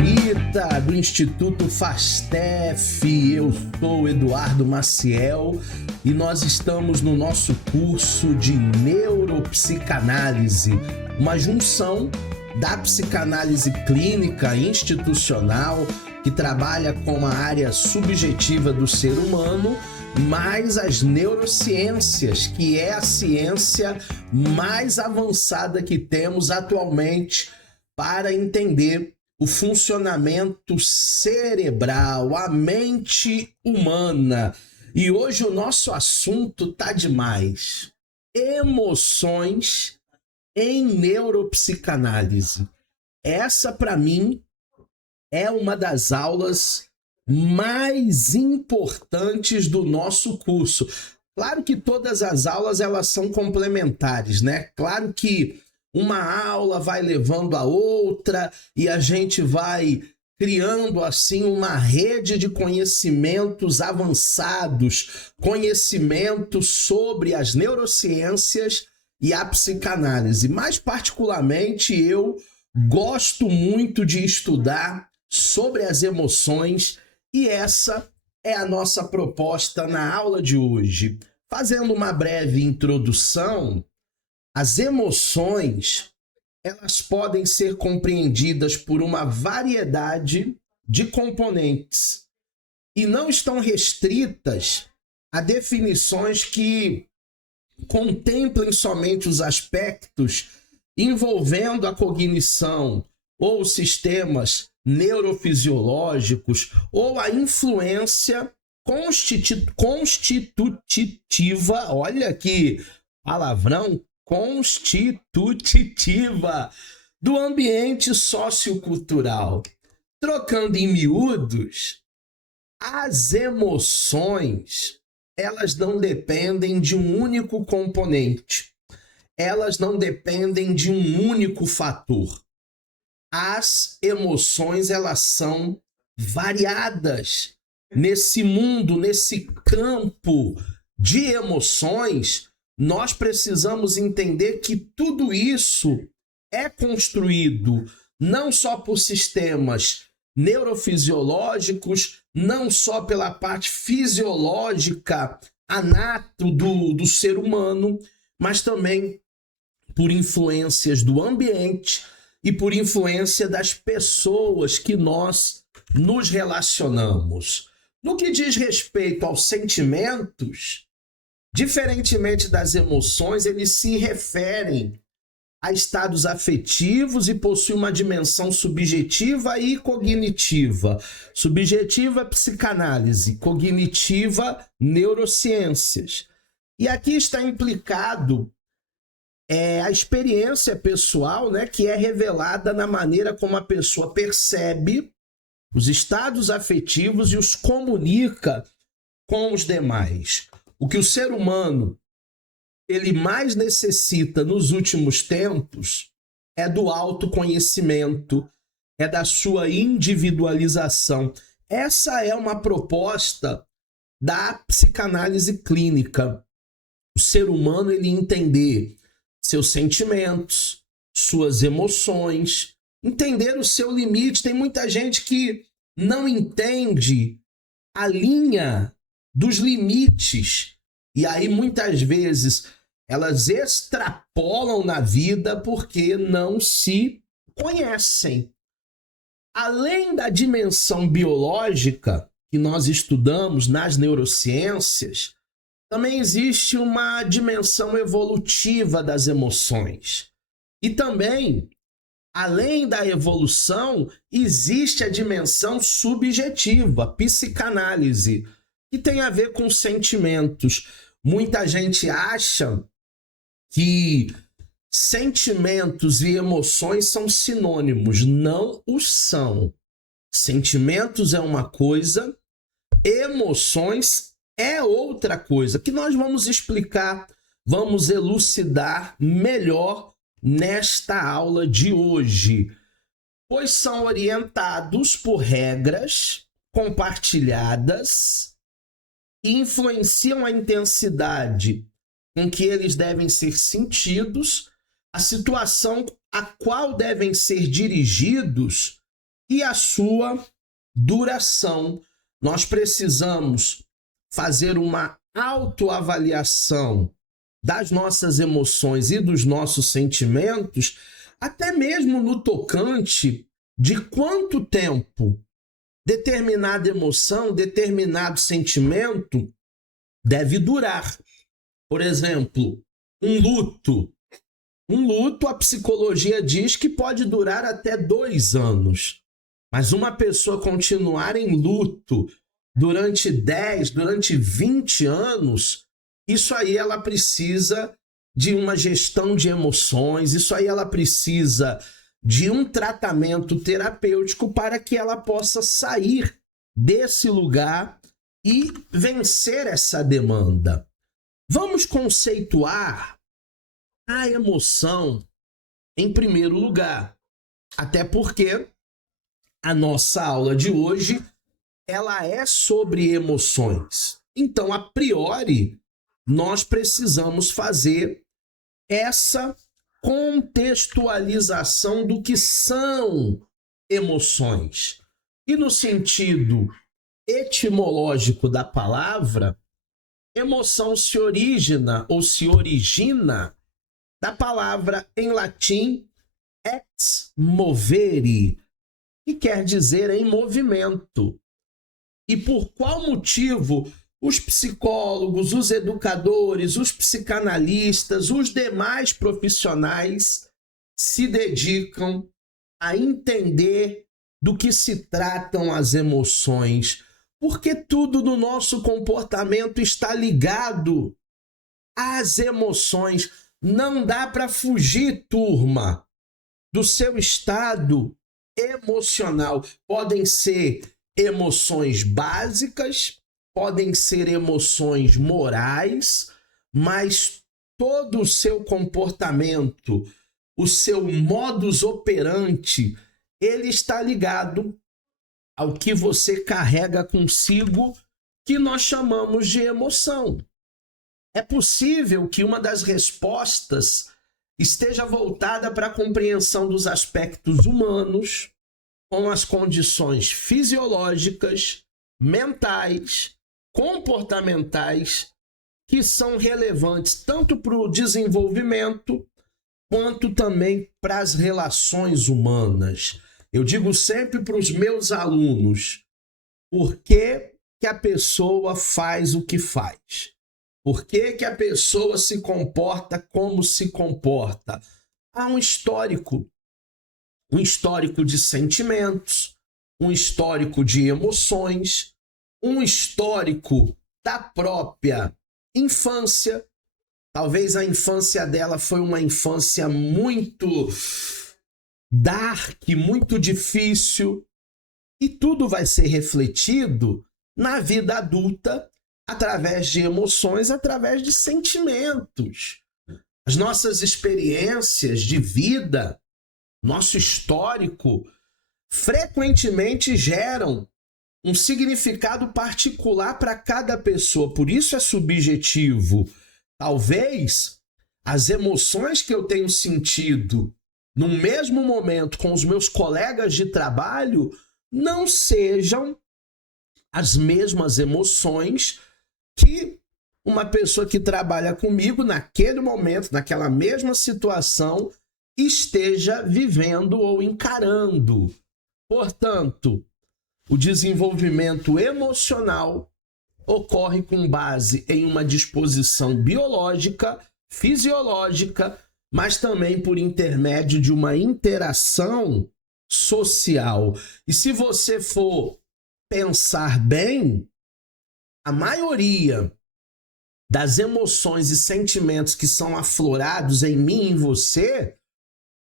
bonita do Instituto Fastef. Eu sou Eduardo Maciel e nós estamos no nosso curso de neuropsicanálise, uma junção da psicanálise clínica institucional que trabalha com a área subjetiva do ser humano, mais as neurociências, que é a ciência mais avançada que temos atualmente para entender o funcionamento cerebral, a mente humana. E hoje o nosso assunto tá demais. Emoções em neuropsicanálise. Essa, para mim, é uma das aulas mais importantes do nosso curso. Claro que todas as aulas elas são complementares, né? Claro que uma aula vai levando a outra e a gente vai criando assim uma rede de conhecimentos avançados, conhecimentos sobre as neurociências e a psicanálise. Mais particularmente, eu gosto muito de estudar sobre as emoções e essa é a nossa proposta na aula de hoje. Fazendo uma breve introdução, as emoções, elas podem ser compreendidas por uma variedade de componentes e não estão restritas a definições que contemplem somente os aspectos envolvendo a cognição ou sistemas neurofisiológicos ou a influência constitutiva, olha que palavrão, constitutiva do ambiente sociocultural. Trocando em miúdos, as emoções, elas não dependem de um único componente. Elas não dependem de um único fator. As emoções, elas são variadas. Nesse mundo, nesse campo de emoções, nós precisamos entender que tudo isso é construído não só por sistemas neurofisiológicos, não só pela parte fisiológica, anato do ser humano, mas também por influências do ambiente e por influência das pessoas que nós nos relacionamos. No que diz respeito aos sentimentos, diferentemente das emoções, eles se referem a estados afetivos e possuem uma dimensão subjetiva e cognitiva. Subjetiva, psicanálise, cognitiva, neurociências. E aqui está implicado a experiência pessoal, né, que é revelada na maneira como a pessoa percebe os estados afetivos e os comunica com os demais. O que o ser humano ele mais necessita nos últimos tempos é do autoconhecimento, é da sua individualização. Essa é uma proposta da psicanálise clínica. O ser humano ele entender seus sentimentos, suas emoções, entender o seu limite. Tem muita gente que não entende a linha dos limites e aí muitas vezes elas extrapolam na vida porque não se conhecem. Além da dimensão biológica que nós estudamos nas neurociências, também existe uma dimensão evolutiva das emoções. E também, além da evolução, existe a dimensão subjetiva, psicanálise, que tem a ver com sentimentos. Muita gente acha que sentimentos e emoções são sinônimos. Não o são. Sentimentos é uma coisa, emoções é outra coisa, que nós vamos explicar, vamos elucidar melhor nesta aula de hoje, pois são orientados por regras compartilhadas e influenciam a intensidade com que eles devem ser sentidos, a situação a qual devem ser dirigidos e a sua duração. Nós precisamos fazer uma autoavaliação das nossas emoções e dos nossos sentimentos, até mesmo no tocante de quanto tempo determinada emoção, determinado sentimento deve durar. Por exemplo, um luto. Um luto, a psicologia diz que pode durar até 2 anos. Mas uma pessoa continuar em luto durante 10, durante 20 anos, isso aí ela precisa de uma gestão de emoções, isso aí ela precisa de um tratamento terapêutico para que ela possa sair desse lugar e vencer essa demanda. Vamos conceituar a emoção em primeiro lugar, até porque a nossa aula de hoje ela é sobre emoções. Então, a priori, nós precisamos fazer essa contextualização do que são emoções. E no sentido etimológico da palavra, emoção se origina ou se origina da palavra em latim ex movere, que quer dizer em movimento. E por qual motivo os psicólogos, os educadores, os psicanalistas, os demais profissionais se dedicam a entender do que se tratam as emoções? Porque tudo no nosso comportamento está ligado às emoções. Não dá para fugir, turma, do seu estado emocional. Podem ser emoções básicas, podem ser emoções morais, mas todo o seu comportamento, o seu modus operandi, ele está ligado ao que você carrega consigo, que nós chamamos de emoção. É possível que uma das respostas esteja voltada para a compreensão dos aspectos humanos, com as condições fisiológicas, mentais, comportamentais, que são relevantes tanto para o desenvolvimento, quanto também para as relações humanas. Eu digo sempre para os meus alunos, por que a pessoa faz o que faz? Por que a pessoa se comporta como se comporta? Há um histórico de sentimentos, um histórico de emoções, um histórico da própria infância. Talvez a infância dela foi uma infância muito dark, muito difícil, e tudo vai ser refletido na vida adulta através de emoções, através de sentimentos. As nossas experiências de vida, nosso histórico, frequentemente geram um significado particular para cada pessoa, por isso é subjetivo. Talvez as emoções que eu tenho sentido no mesmo momento com os meus colegas de trabalho não sejam as mesmas emoções que uma pessoa que trabalha comigo naquele momento, naquela mesma situação, esteja vivendo ou encarando. Portanto, o desenvolvimento emocional ocorre com base em uma disposição biológica, fisiológica, mas também por intermédio de uma interação social. E se você for pensar bem, a maioria das emoções e sentimentos que são aflorados em mim e em você,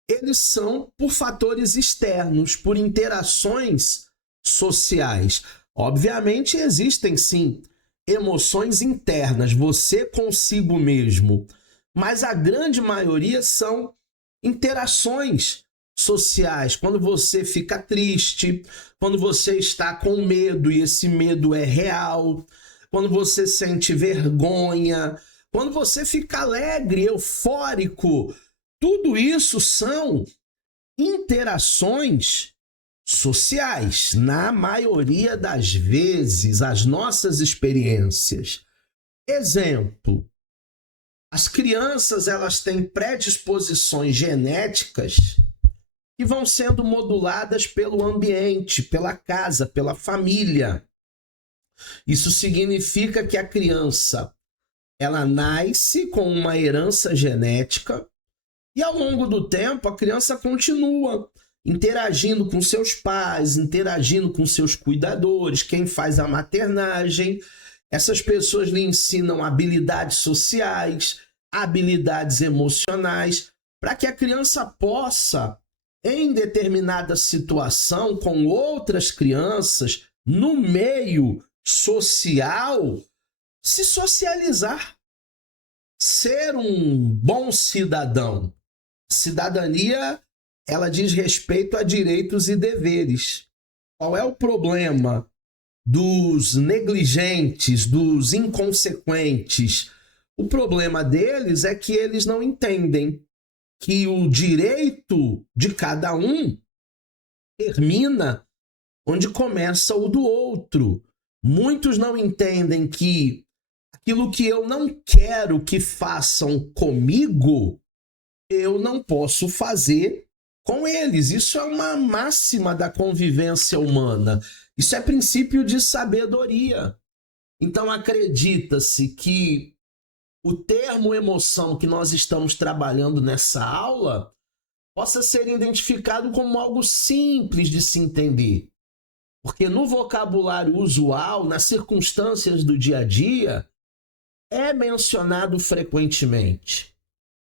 eles são por fatores externos, por interações sociais. Obviamente existem sim emoções internas, você consigo mesmo, mas a grande maioria são interações sociais. Quando você fica triste, quando você está com medo e esse medo é real, quando você sente vergonha, quando você fica alegre, eufórico, tudo isso são interações sociais. Na maioria das vezes, as nossas experiências. Exemplo, as crianças elas têm predisposições genéticas que vão sendo moduladas pelo ambiente, pela casa, pela família. Isso significa que a criança ela nasce com uma herança genética e ao longo do tempo a criança continua interagindo com seus pais, interagindo com seus cuidadores, quem faz a maternagem. Essas pessoas lhe ensinam habilidades sociais, habilidades emocionais, para que a criança possa, em determinada situação com outras crianças, no meio social, se socializar, ser um bom cidadão. Cidadania, ela diz respeito a direitos e deveres. Qual é o problema dos negligentes, dos inconsequentes? O problema deles é que eles não entendem que o direito de cada um termina onde começa o do outro. Muitos não entendem que aquilo que eu não quero que façam comigo, eu não posso fazer com eles. Isso é uma máxima da convivência humana. Isso é princípio de sabedoria. Então acredita-se que o termo emoção que nós estamos trabalhando nessa aula possa ser identificado como algo simples de se entender. Porque no vocabulário usual, nas circunstâncias do dia a dia, é mencionado frequentemente.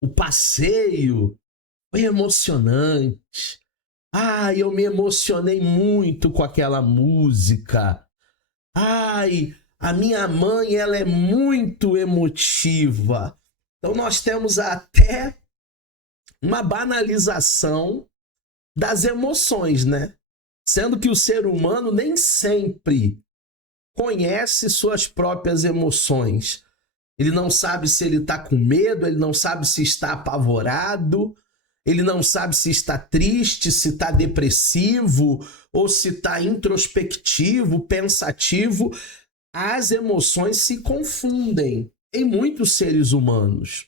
O passeio foi emocionante. Ai, eu me emocionei muito com aquela música. Ai, a minha mãe, ela é muito emotiva. Então nós temos até uma banalização das emoções, né? Sendo que o ser humano nem sempre conhece suas próprias emoções. Ele não sabe se ele está com medo, ele não sabe se está apavorado, ele não sabe se está triste, se está depressivo ou se está introspectivo, pensativo. As emoções se confundem em muitos seres humanos.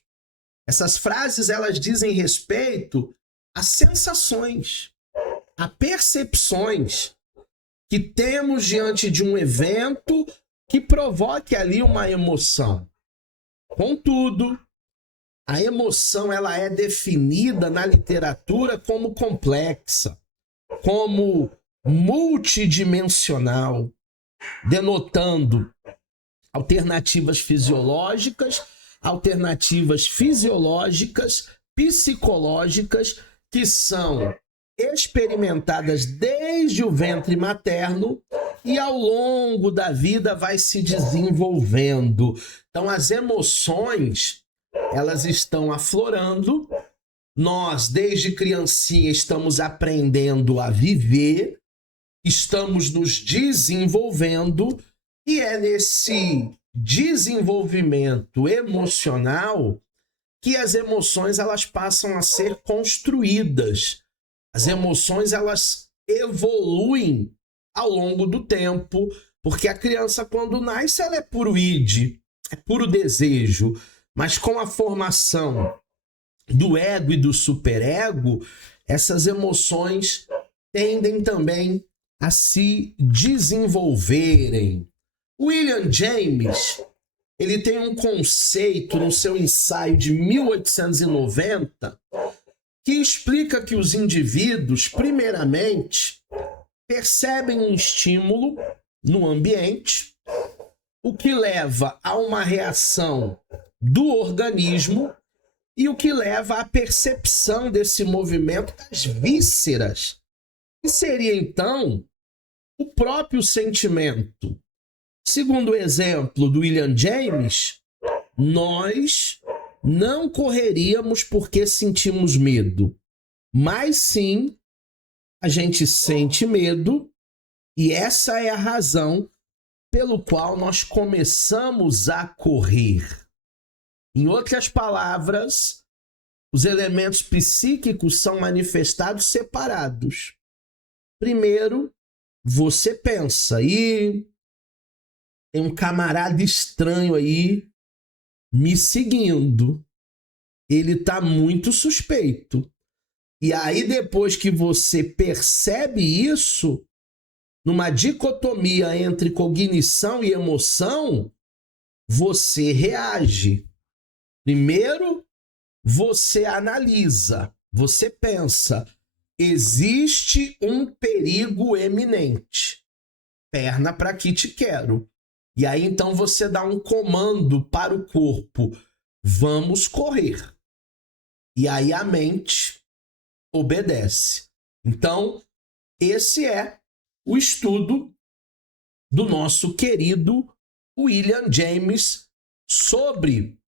Essas frases elas dizem respeito a sensações, a percepções que temos diante de um evento que provoque ali uma emoção. Contudo, a emoção ela é definida na literatura como complexa, como multidimensional, denotando alternativas fisiológicas, psicológicas, que são experimentadas desde o ventre materno e ao longo da vida vai se desenvolvendo. Então as emoções, elas estão aflorando. Nós, desde criancinha, estamos aprendendo a viver, estamos nos desenvolvendo e é nesse desenvolvimento emocional que as emoções elas passam a ser construídas. As emoções elas evoluem ao longo do tempo, porque a criança quando nasce ela é puro id, é puro desejo, mas com a formação do ego e do superego, essas emoções tendem também a se desenvolverem. William James, ele tem um conceito no seu ensaio de 1890 que explica que os indivíduos, primeiramente, percebem um estímulo no ambiente, o que leva a uma reação do organismo e o que leva à percepção desse movimento das vísceras, que seria, então, o próprio sentimento. Segundo o exemplo do William James, nós não correríamos porque sentimos medo, mas sim a gente sente medo e essa é a razão pelo qual nós começamos a correr. Em outras palavras, os elementos psíquicos são manifestados separados. Primeiro, você pensa, aí tem um camarada estranho aí me seguindo. Ele tá muito suspeito. E aí, depois que você percebe isso, numa dicotomia entre cognição e emoção, você reage. Primeiro, você analisa, você pensa, existe um perigo eminente. Perna para que te quero. E aí, então, você dá um comando para o corpo, vamos correr. E aí a mente obedece. Então, esse é o estudo do nosso querido William James sobre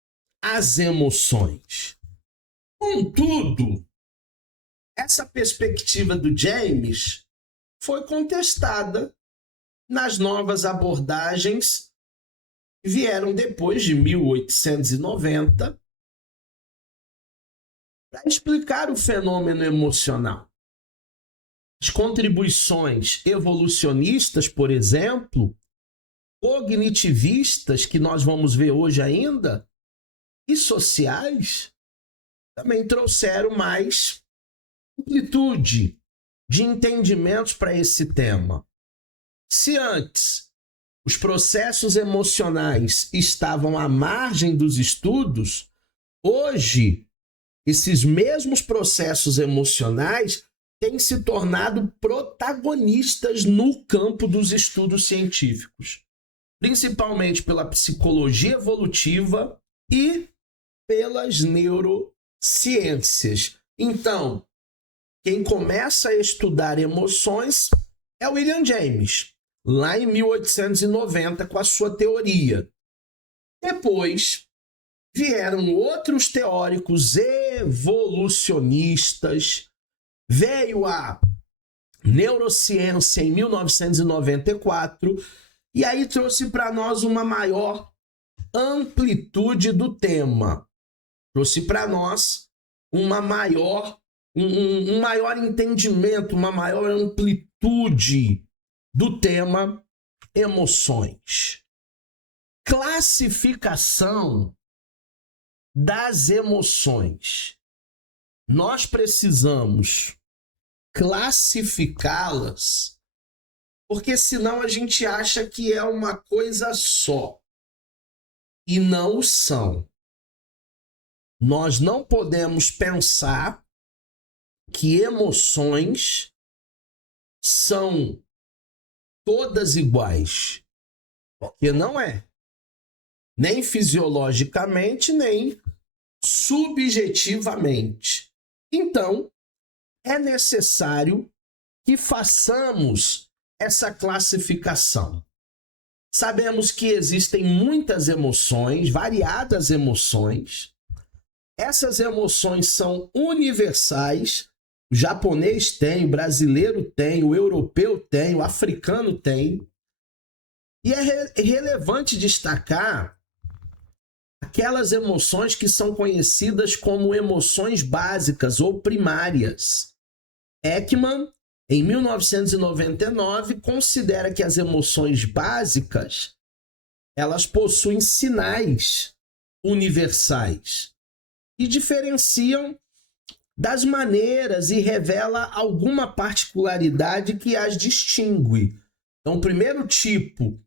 as emoções. Contudo, essa perspectiva do James foi contestada nas novas abordagens que vieram depois de 1890 para explicar o fenômeno emocional. As contribuições evolucionistas, por exemplo, cognitivistas, que nós vamos ver hoje ainda, e sociais, também trouxeram mais amplitude de entendimentos para esse tema. Se antes os processos emocionais estavam à margem dos estudos, hoje esses mesmos processos emocionais têm se tornado protagonistas no campo dos estudos científicos, principalmente pela psicologia evolutiva e pelas neurociências. Então, quem começa a estudar emoções é William James, lá em 1890, com a sua teoria. Depois vieram outros teóricos evolucionistas, veio a neurociência em 1994, e aí trouxe para nós uma maior amplitude do tema. Trouxe para nós um maior entendimento, uma maior amplitude do tema emoções. Classificação das emoções. Nós precisamos classificá-las, porque senão a gente acha que é uma coisa só. E não são. Nós não podemos pensar que emoções são todas iguais, porque não é. Nem fisiologicamente, nem subjetivamente. Então, é necessário que façamos essa classificação. Sabemos que existem muitas emoções, variadas emoções. Essas emoções são universais. O japonês tem, o brasileiro tem, o europeu tem, o africano tem. E é relevante destacar aquelas emoções que são conhecidas como emoções básicas ou primárias. Ekman, em 1999, considera que as emoções básicas, elas possuem sinais universais e diferenciam das maneiras e revela alguma particularidade que as distingue. Então, o primeiro tipo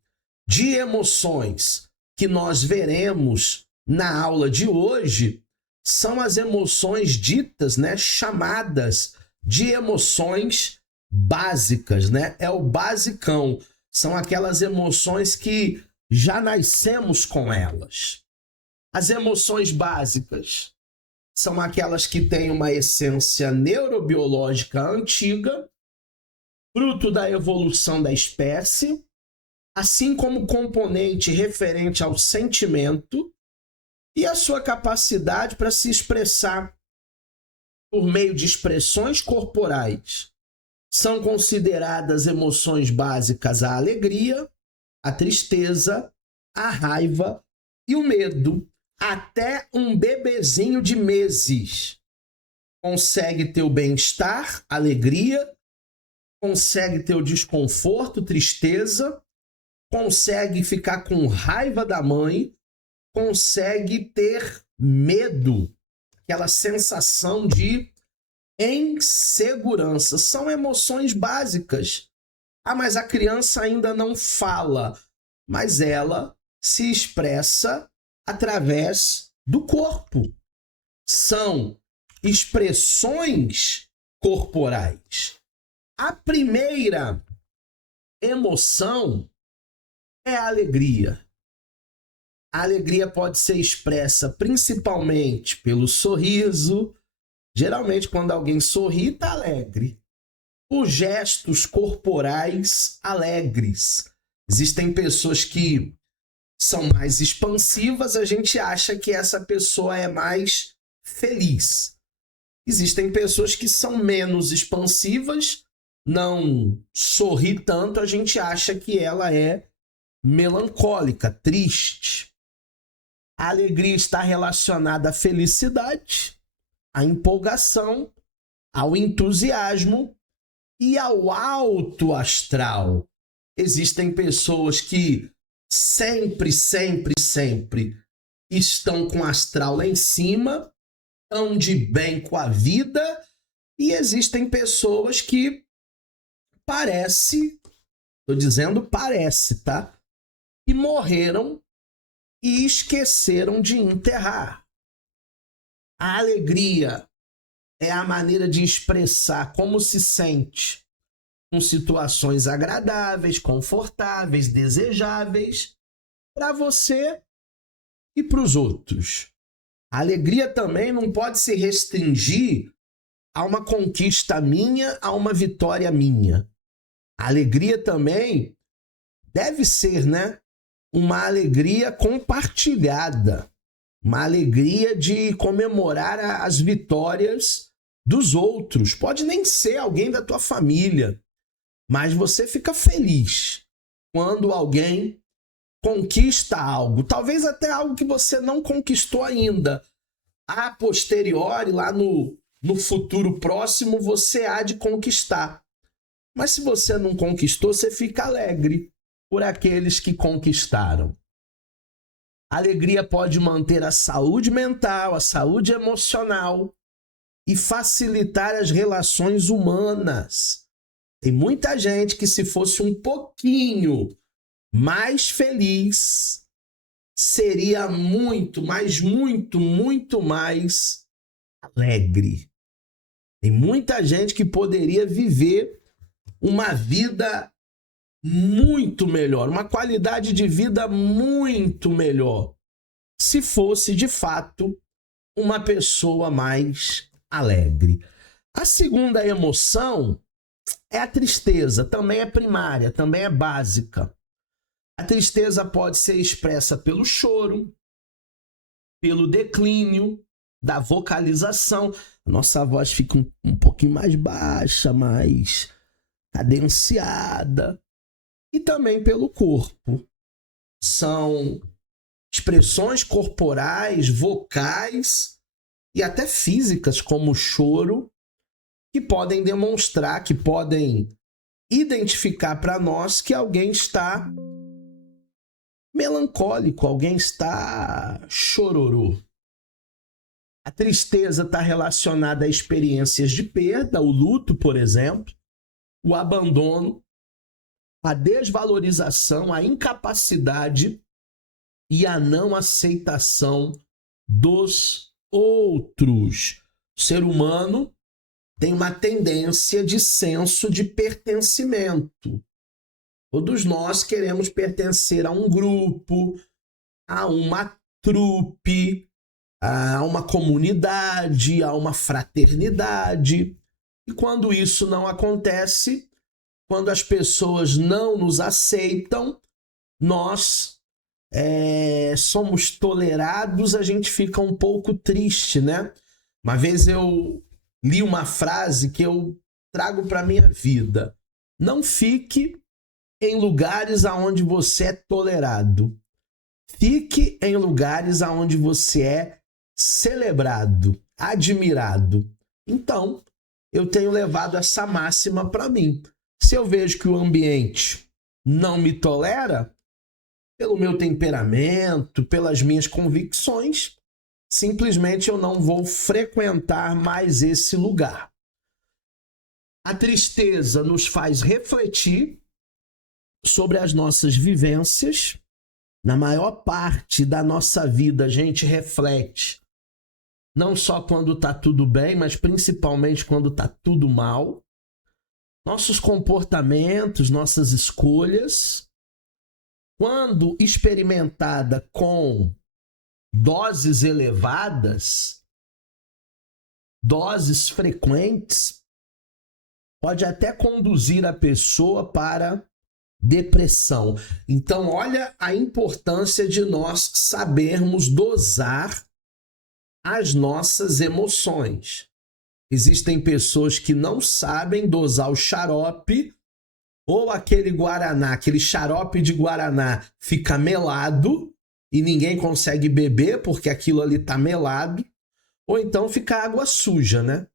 de emoções que nós veremos na aula de hoje são as emoções ditas, chamadas de emoções básicas, É o basicão. São aquelas emoções que já nascemos com elas. As emoções básicas são aquelas que têm uma essência neurobiológica antiga, fruto da evolução da espécie, assim como componente referente ao sentimento e a sua capacidade para se expressar por meio de expressões corporais. São consideradas emoções básicas a alegria, a tristeza, a raiva e o medo. Até um bebezinho de meses consegue ter o bem-estar, alegria consegue ter o desconforto, tristeza, consegue ficar com raiva da mãe, consegue ter medo, aquela sensação de insegurança. São emoções básicas. Ah, mas a criança ainda não fala, mas ela se expressa através do corpo. São expressões corporais. A primeira emoção é a alegria. A alegria pode ser expressa principalmente pelo sorriso. Geralmente, quando alguém sorri, está alegre. Por gestos corporais alegres. Existem pessoas que são mais expansivas, a gente acha que essa pessoa é mais feliz. Existem pessoas que são menos expansivas, não sorri tanto, a gente acha que ela é melancólica, triste. A alegria está relacionada à felicidade, à empolgação, ao entusiasmo e ao alto astral. Existem pessoas que sempre estão com o astral lá em cima, estão de bem com a vida, e existem pessoas que estou dizendo parece, tá? Que morreram e esqueceram de enterrar. A alegria é a maneira de expressar como se sente com situações agradáveis, confortáveis, desejáveis para você e para os outros. A alegria também não pode se restringir a uma conquista minha, a uma vitória minha. A alegria também deve ser, né, uma alegria compartilhada, uma alegria de comemorar as vitórias dos outros. Pode nem ser alguém da tua família, mas você fica feliz quando alguém conquista algo, talvez até algo que você não conquistou ainda. A posteriori, lá no futuro próximo, você há de conquistar. Mas se você não conquistou, você fica alegre por aqueles que conquistaram. A alegria pode manter a saúde mental, a saúde emocional e facilitar as relações humanas. Tem muita gente que, se fosse um pouquinho mais feliz, seria muito mais alegre. Tem muita gente que poderia viver uma vida muito melhor, uma qualidade de vida muito melhor, se fosse de fato uma pessoa mais alegre. A segunda emoção é a tristeza, também é primária, também é básica. A tristeza pode ser expressa pelo choro, pelo declínio da vocalização. A nossa voz fica um pouquinho mais baixa, mais cadenciada. E também pelo corpo. São expressões corporais, vocais e até físicas, como o choro, que podem demonstrar, que podem identificar para nós que alguém está melancólico, alguém está chororô. A tristeza está relacionada a experiências de perda, o luto, por exemplo, o abandono, a desvalorização, a incapacidade e a não aceitação dos outros. O ser humano tem uma tendência de senso de pertencimento. Todos nós queremos pertencer a um grupo, a uma trupe, a uma comunidade, a uma fraternidade. E quando isso não acontece, quando as pessoas não nos aceitam, nós somos tolerados, a gente fica um pouco triste, né? Uma vez eu li uma frase que eu trago para a minha vida. Não fique em lugares aonde você é tolerado. Fique em lugares aonde você é celebrado, admirado. Então, eu tenho levado essa máxima para mim. Se eu vejo que o ambiente não me tolera, pelo meu temperamento, pelas minhas convicções, simplesmente eu não vou frequentar mais esse lugar. A tristeza nos faz refletir sobre as nossas vivências. Na maior parte da nossa vida, a gente reflete, não só quando está tudo bem, mas principalmente quando está tudo mal. Nossos comportamentos, nossas escolhas, quando experimentada com doses elevadas, doses frequentes, pode até conduzir a pessoa para depressão. Então, olha a importância de nós sabermos dosar as nossas emoções. Existem pessoas que não sabem dosar o xarope, ou aquele guaraná, aquele xarope de guaraná fica melado e ninguém consegue beber porque aquilo ali tá melado, ou então fica água suja, né?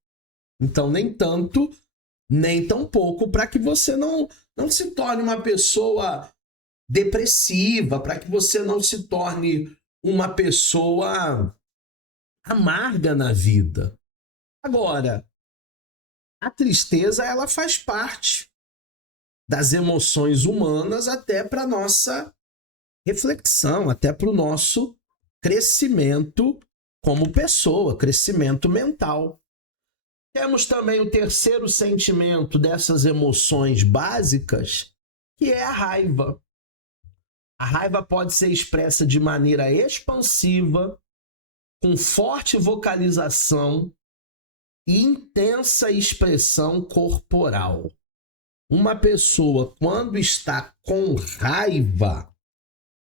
Então, nem tanto, nem tão pouco, para que você não se torne uma pessoa depressiva, para que você não se torne uma pessoa amarga na vida. Agora, a tristeza, ela faz parte das emoções humanas até para nossa reflexão, até para o nosso crescimento como pessoa, crescimento mental. Temos também o terceiro sentimento dessas emoções básicas, que é a raiva. A raiva pode ser expressa de maneira expansiva, com forte vocalização e intensa expressão corporal. Uma pessoa, quando está com raiva,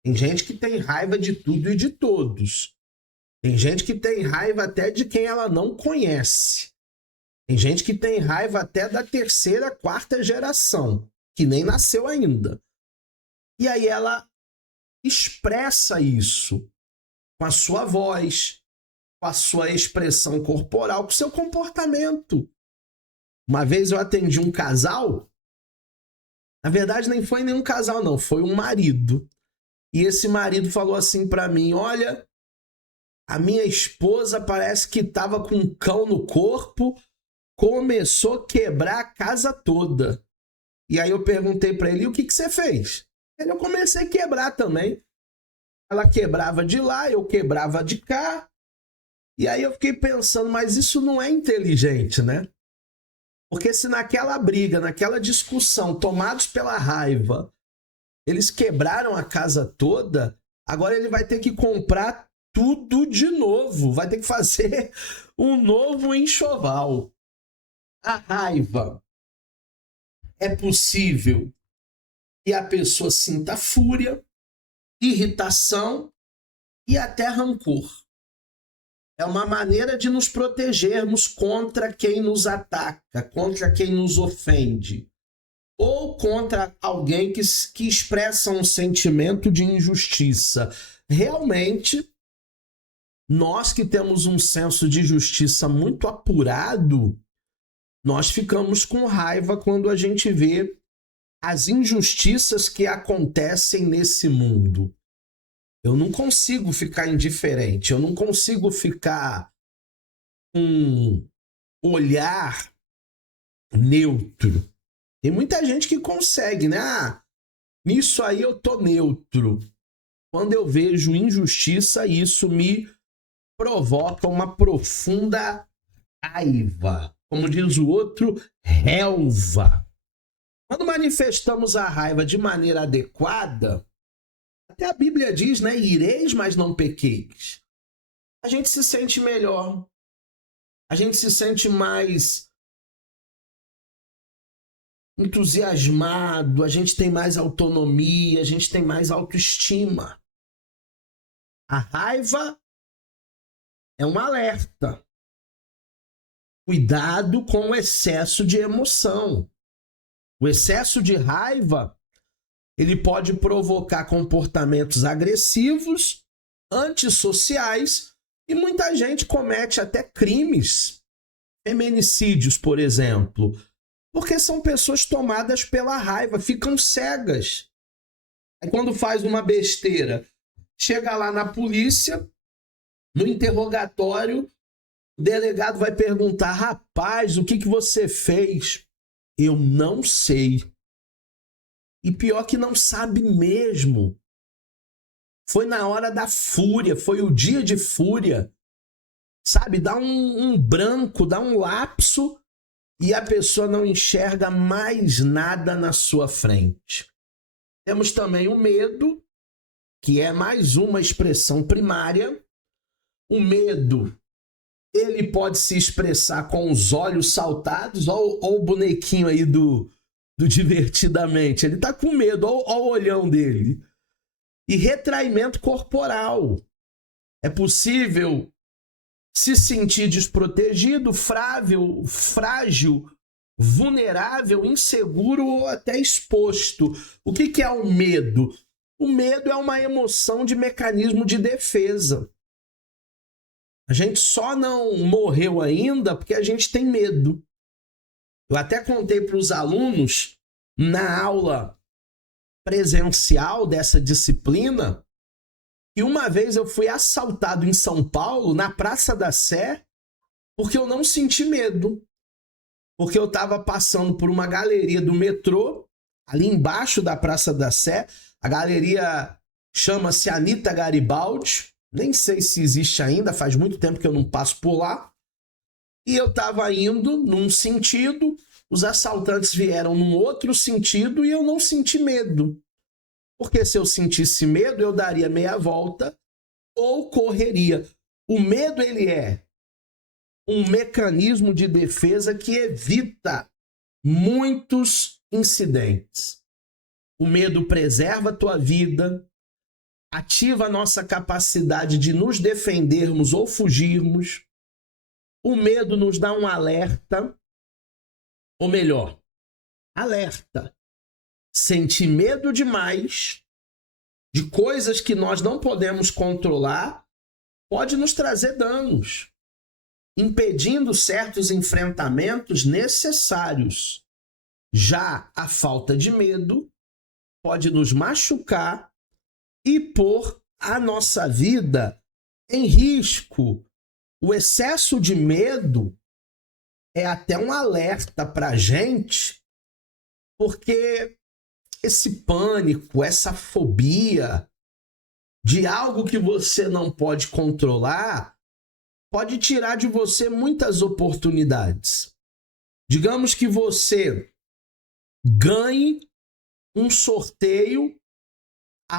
tem gente que tem raiva de tudo e de todos. Tem gente que tem raiva até de quem ela não conhece. Tem gente que tem raiva até da terceira, quarta geração, que nem nasceu ainda. E aí ela expressa isso com a sua voz, com a sua expressão corporal, com o seu comportamento. Uma vez eu atendi um casal, na verdade nem foi nenhum casal não, foi um marido. E esse marido falou assim para mim, olha, a minha esposa parece que estava com um cão no corpo, começou a quebrar a casa toda. E aí eu perguntei para ele, e o que você fez? Eu comecei a quebrar também. Ela quebrava de lá, eu quebrava de cá. E aí eu fiquei pensando, mas isso não é inteligente, né? Porque se naquela briga, naquela discussão, tomados pela raiva, eles quebraram a casa toda, agora ele vai ter que comprar tudo de novo, vai ter que fazer um novo enxoval. A raiva, é possível que a pessoa sinta fúria, irritação e até rancor. É uma maneira de nos protegermos contra quem nos ataca, contra quem nos ofende, ou contra alguém que expressa um sentimento de injustiça. Realmente, nós que temos um senso de justiça muito apurado, nós ficamos com raiva quando a gente vê as injustiças que acontecem nesse mundo. Eu não consigo ficar indiferente, eu não consigo ficar com um olhar neutro. Tem muita gente que consegue, né? Nisso aí eu tô neutro. Quando eu vejo injustiça, isso me provoca uma profunda raiva. Como diz o outro, relva. Quando manifestamos a raiva de maneira adequada, até a Bíblia diz, né? Ireis, mas não pequeis. A gente se sente melhor. A gente se sente mais entusiasmado, a gente tem mais autonomia, a gente tem mais autoestima. A raiva é um alerta. Cuidado com o excesso de emoção. O excesso de raiva, ele pode provocar comportamentos agressivos, antissociais, e muita gente comete até crimes, feminicídios, por exemplo, Porque são pessoas tomadas pela raiva, ficam cegas. Aí quando faz uma besteira, chega lá na polícia, no interrogatório, o delegado vai perguntar: rapaz, o que você fez? Eu não sei. E pior que não sabe mesmo. Foi na hora da fúria, foi o dia de fúria. Sabe, dá um branco, dá um lapso e a pessoa não enxerga mais nada na sua frente. Temos também o medo, que é mais uma expressão primária. O medo, ele pode se expressar com os olhos saltados. Olha o bonequinho aí do Divertidamente. Ele tá com medo, olha o olhão dele. E retraimento corporal. É possível se sentir desprotegido, frágil, vulnerável, inseguro ou até exposto. O que é o medo? O medo é uma emoção de mecanismo de defesa. A gente só não morreu ainda porque a gente tem medo. Eu até contei para os alunos na aula presencial dessa disciplina que uma vez eu fui assaltado em São Paulo, na Praça da Sé, porque eu não senti medo. Porque eu estava passando por uma galeria do metrô, ali embaixo da Praça da Sé. A galeria chama-se Anita Garibaldi. Nem sei se existe ainda, faz muito tempo que eu não passo por lá. E eu estava indo num sentido, os assaltantes vieram num outro sentido e eu não senti medo. Porque se eu sentisse medo, eu daria meia volta ou correria. O medo, ele é um mecanismo de defesa que evita muitos incidentes. O medo preserva a tua vida, ativa a nossa capacidade de nos defendermos ou fugirmos. O medo nos dá um alerta, ou melhor, alerta. Sentir medo demais de coisas que nós não podemos controlar pode nos trazer danos, impedindo certos enfrentamentos necessários. Já a falta de medo pode nos machucar e pôr a nossa vida em risco. O excesso de medo é até um alerta para a gente, porque esse pânico, essa fobia de algo que você não pode controlar, pode tirar de você muitas oportunidades. Digamos que você ganhe um sorteio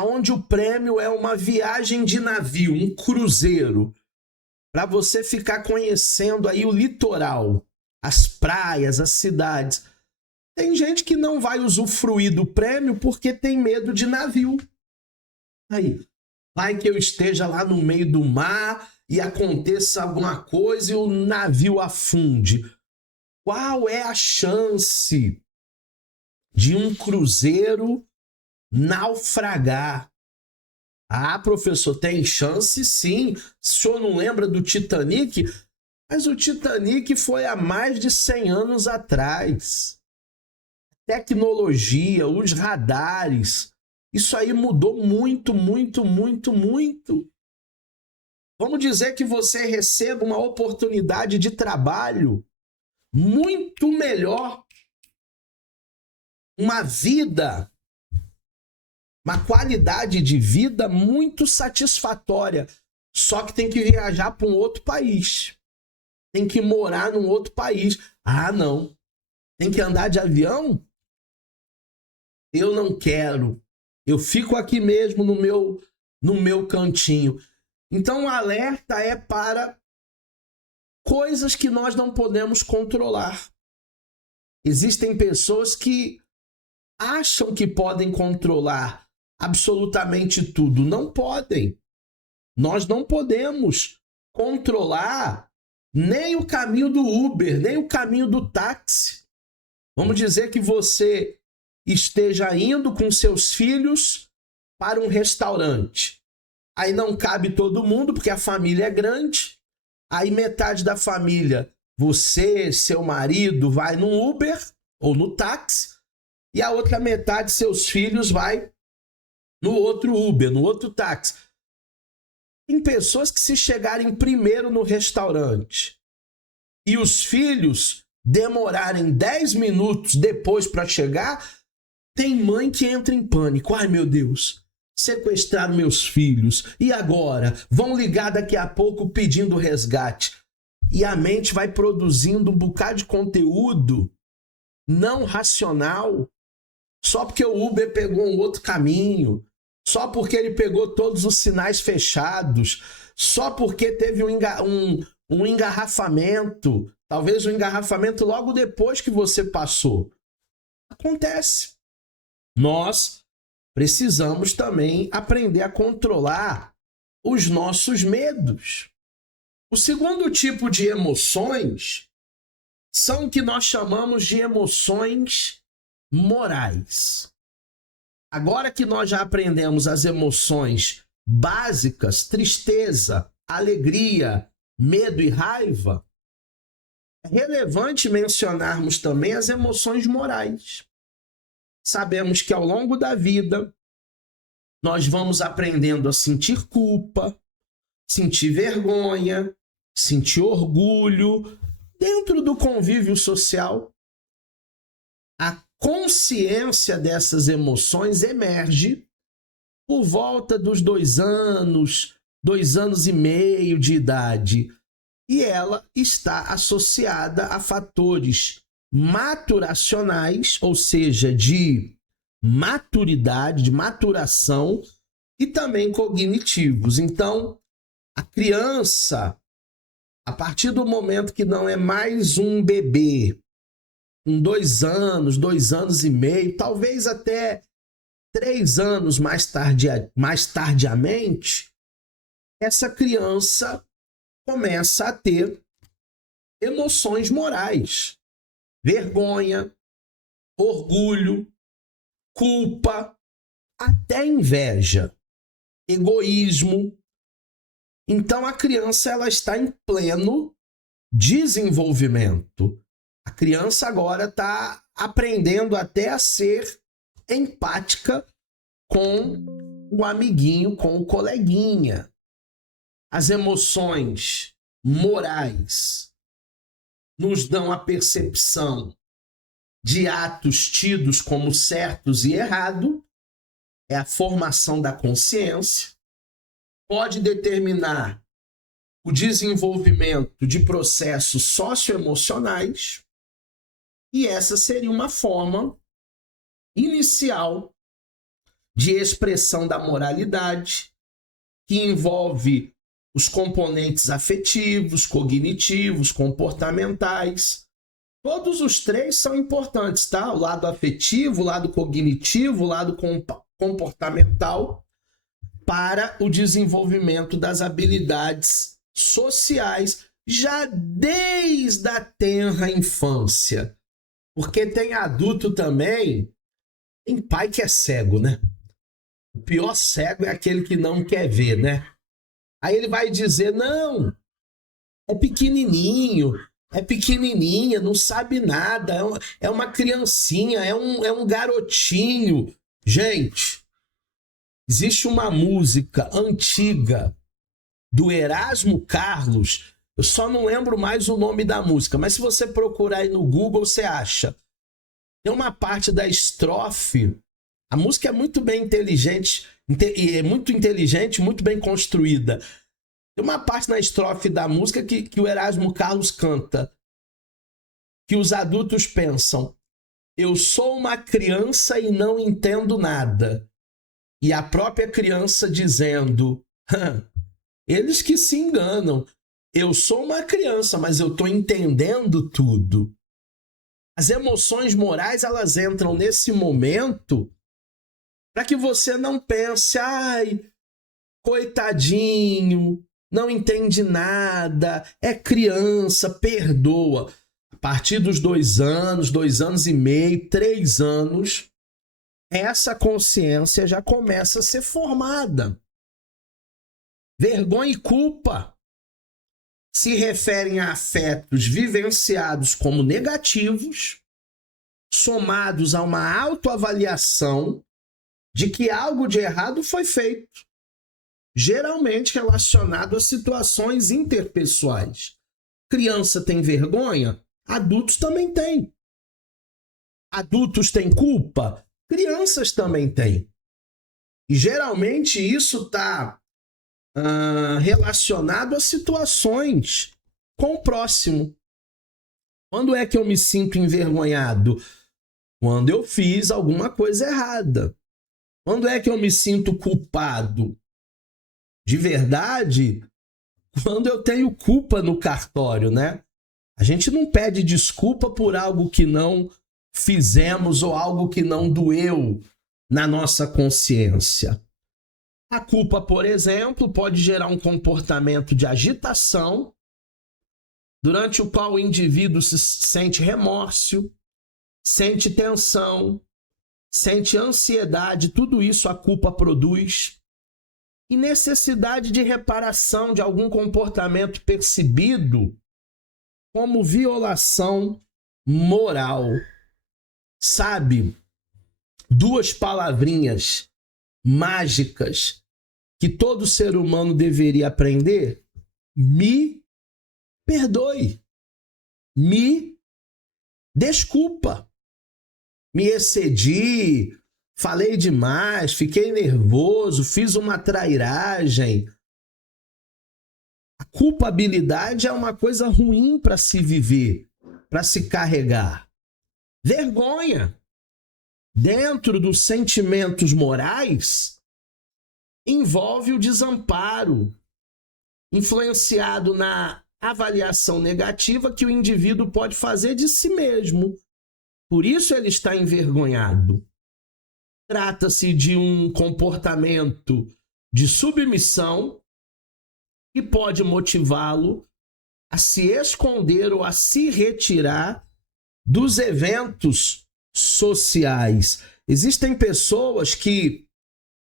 onde o prêmio é uma viagem de navio, um cruzeiro, para você ficar conhecendo aí o litoral, as praias, as cidades. Tem gente que não vai usufruir do prêmio porque tem medo de navio. Aí, vai que eu esteja lá no meio do mar e aconteça alguma coisa e o navio afunde. Qual é a chance de um cruzeiro naufragar? Ah, professor, tem chance sim. O senhor não lembra do Titanic? Mas o Titanic foi há mais de 100 anos atrás. Tecnologia, os radares, isso aí mudou muito, muito, muito, muito. Vamos dizer que você receba uma oportunidade de trabalho muito melhor, uma vida, uma qualidade de vida muito satisfatória, só que tem que viajar para um outro país, tem que morar num outro país. Ah, não, tem que andar de avião? Eu não quero. Eu fico aqui mesmo no meu cantinho. Então o alerta é para coisas que nós não podemos controlar. Existem pessoas que acham que podem controlar absolutamente tudo. Não podem. Nós não podemos controlar nem o caminho do Uber, nem o caminho do táxi. Vamos dizer que você esteja indo com seus filhos para um restaurante. Aí não cabe todo mundo, porque a família é grande. Aí metade da família, você, seu marido, vai num Uber, ou no táxi, e a outra metade, seus filhos, vai no outro Uber, no outro táxi. Tem pessoas que, se chegarem primeiro no restaurante e os filhos demorarem 10 minutos depois para chegar, tem mãe que entra em pânico. Ai, meu Deus, sequestraram meus filhos. E agora? Vão ligar daqui a pouco pedindo resgate. E a mente vai produzindo um bocado de conteúdo não racional, só porque o Uber pegou um outro caminho, só porque ele pegou todos os sinais fechados, só porque teve um engarrafamento, talvez um engarrafamento logo depois que você passou. Acontece. Nós precisamos também aprender a controlar os nossos medos. O segundo tipo de emoções são o que nós chamamos de emoções morais. Agora que nós já aprendemos as emoções básicas, tristeza, alegria, medo e raiva, é relevante mencionarmos também as emoções morais. Sabemos que ao longo da vida nós vamos aprendendo a sentir culpa, sentir vergonha, sentir orgulho. Dentro do convívio social, a consciência dessas emoções emerge por volta dos 2 anos, 2 anos e meio de idade, e ela está associada a fatores maturacionais, ou seja, de maturidade, de maturação, e também cognitivos. Então, a criança, a partir do momento que não é mais um bebê, com 2 anos, 2 anos e meio, talvez até 3 anos mais tardiamente, essa criança começa a ter emoções morais, vergonha, orgulho, culpa, até inveja, egoísmo. Então a criança, ela está em pleno desenvolvimento. A criança agora está aprendendo até a ser empática com o amiguinho, com o coleguinha. As emoções morais nos dão a percepção de atos tidos como certos e errados, é a formação da consciência, pode determinar o desenvolvimento de processos socioemocionais, e essa seria uma forma inicial de expressão da moralidade, que envolve os componentes afetivos, cognitivos, comportamentais. Todos os 3 são importantes, tá? O lado afetivo, o lado cognitivo, o lado comportamental, para o desenvolvimento das habilidades sociais, já desde a tenra infância. Porque tem adulto também, tem pai que é cego, né? O pior cego é aquele que não quer ver, né? Aí ele vai dizer, não, é pequenininha, não sabe nada, é uma criancinha, é um garotinho. Gente, existe uma música antiga do Erasmo Carlos, eu só não lembro mais o nome da música, mas se você procurar aí no Google, você acha. Tem uma parte da estrofe, a música é muito bem inteligente, muito bem construída. Tem uma parte na estrofe da música que o Erasmo Carlos canta, que os adultos pensam, eu sou uma criança e não entendo nada. E a própria criança dizendo, eles que se enganam, eu sou uma criança, mas eu estou entendendo tudo. As emoções morais, elas entram nesse momento para que você não pense, ai, coitadinho, não entende nada, é criança, perdoa. A partir dos 2 anos, 2 anos e meio, 3 anos, essa consciência já começa a ser formada. Vergonha e culpa se referem a afetos vivenciados como negativos, somados a uma autoavaliação de que algo de errado foi feito, geralmente relacionado a situações interpessoais. Criança tem vergonha? Adultos também têm. Adultos têm culpa? Crianças também têm. E geralmente isso está relacionado a situações com o próximo. Quando é que eu me sinto envergonhado? Quando eu fiz alguma coisa errada. Quando é que eu me sinto culpado? De verdade, quando eu tenho culpa no cartório, né? A gente não pede desculpa por algo que não fizemos ou algo que não doeu na nossa consciência. A culpa, por exemplo, pode gerar um comportamento de agitação, durante o qual o indivíduo se sente remorso, sente tensão, sente ansiedade, tudo isso a culpa produz. E necessidade de reparação de algum comportamento percebido como violação moral. Sabe, duas palavrinhas mágicas que todo ser humano deveria aprender? Me perdoe. Me desculpa. Me excedi, falei demais, fiquei nervoso, fiz uma trairagem. A culpabilidade é uma coisa ruim para se viver, para se carregar. Vergonha, dentro dos sentimentos morais, envolve o desamparo, influenciado na avaliação negativa que o indivíduo pode fazer de si mesmo. Por isso ele está envergonhado. Trata-se de um comportamento de submissão que pode motivá-lo a se esconder ou a se retirar dos eventos sociais. Existem pessoas que,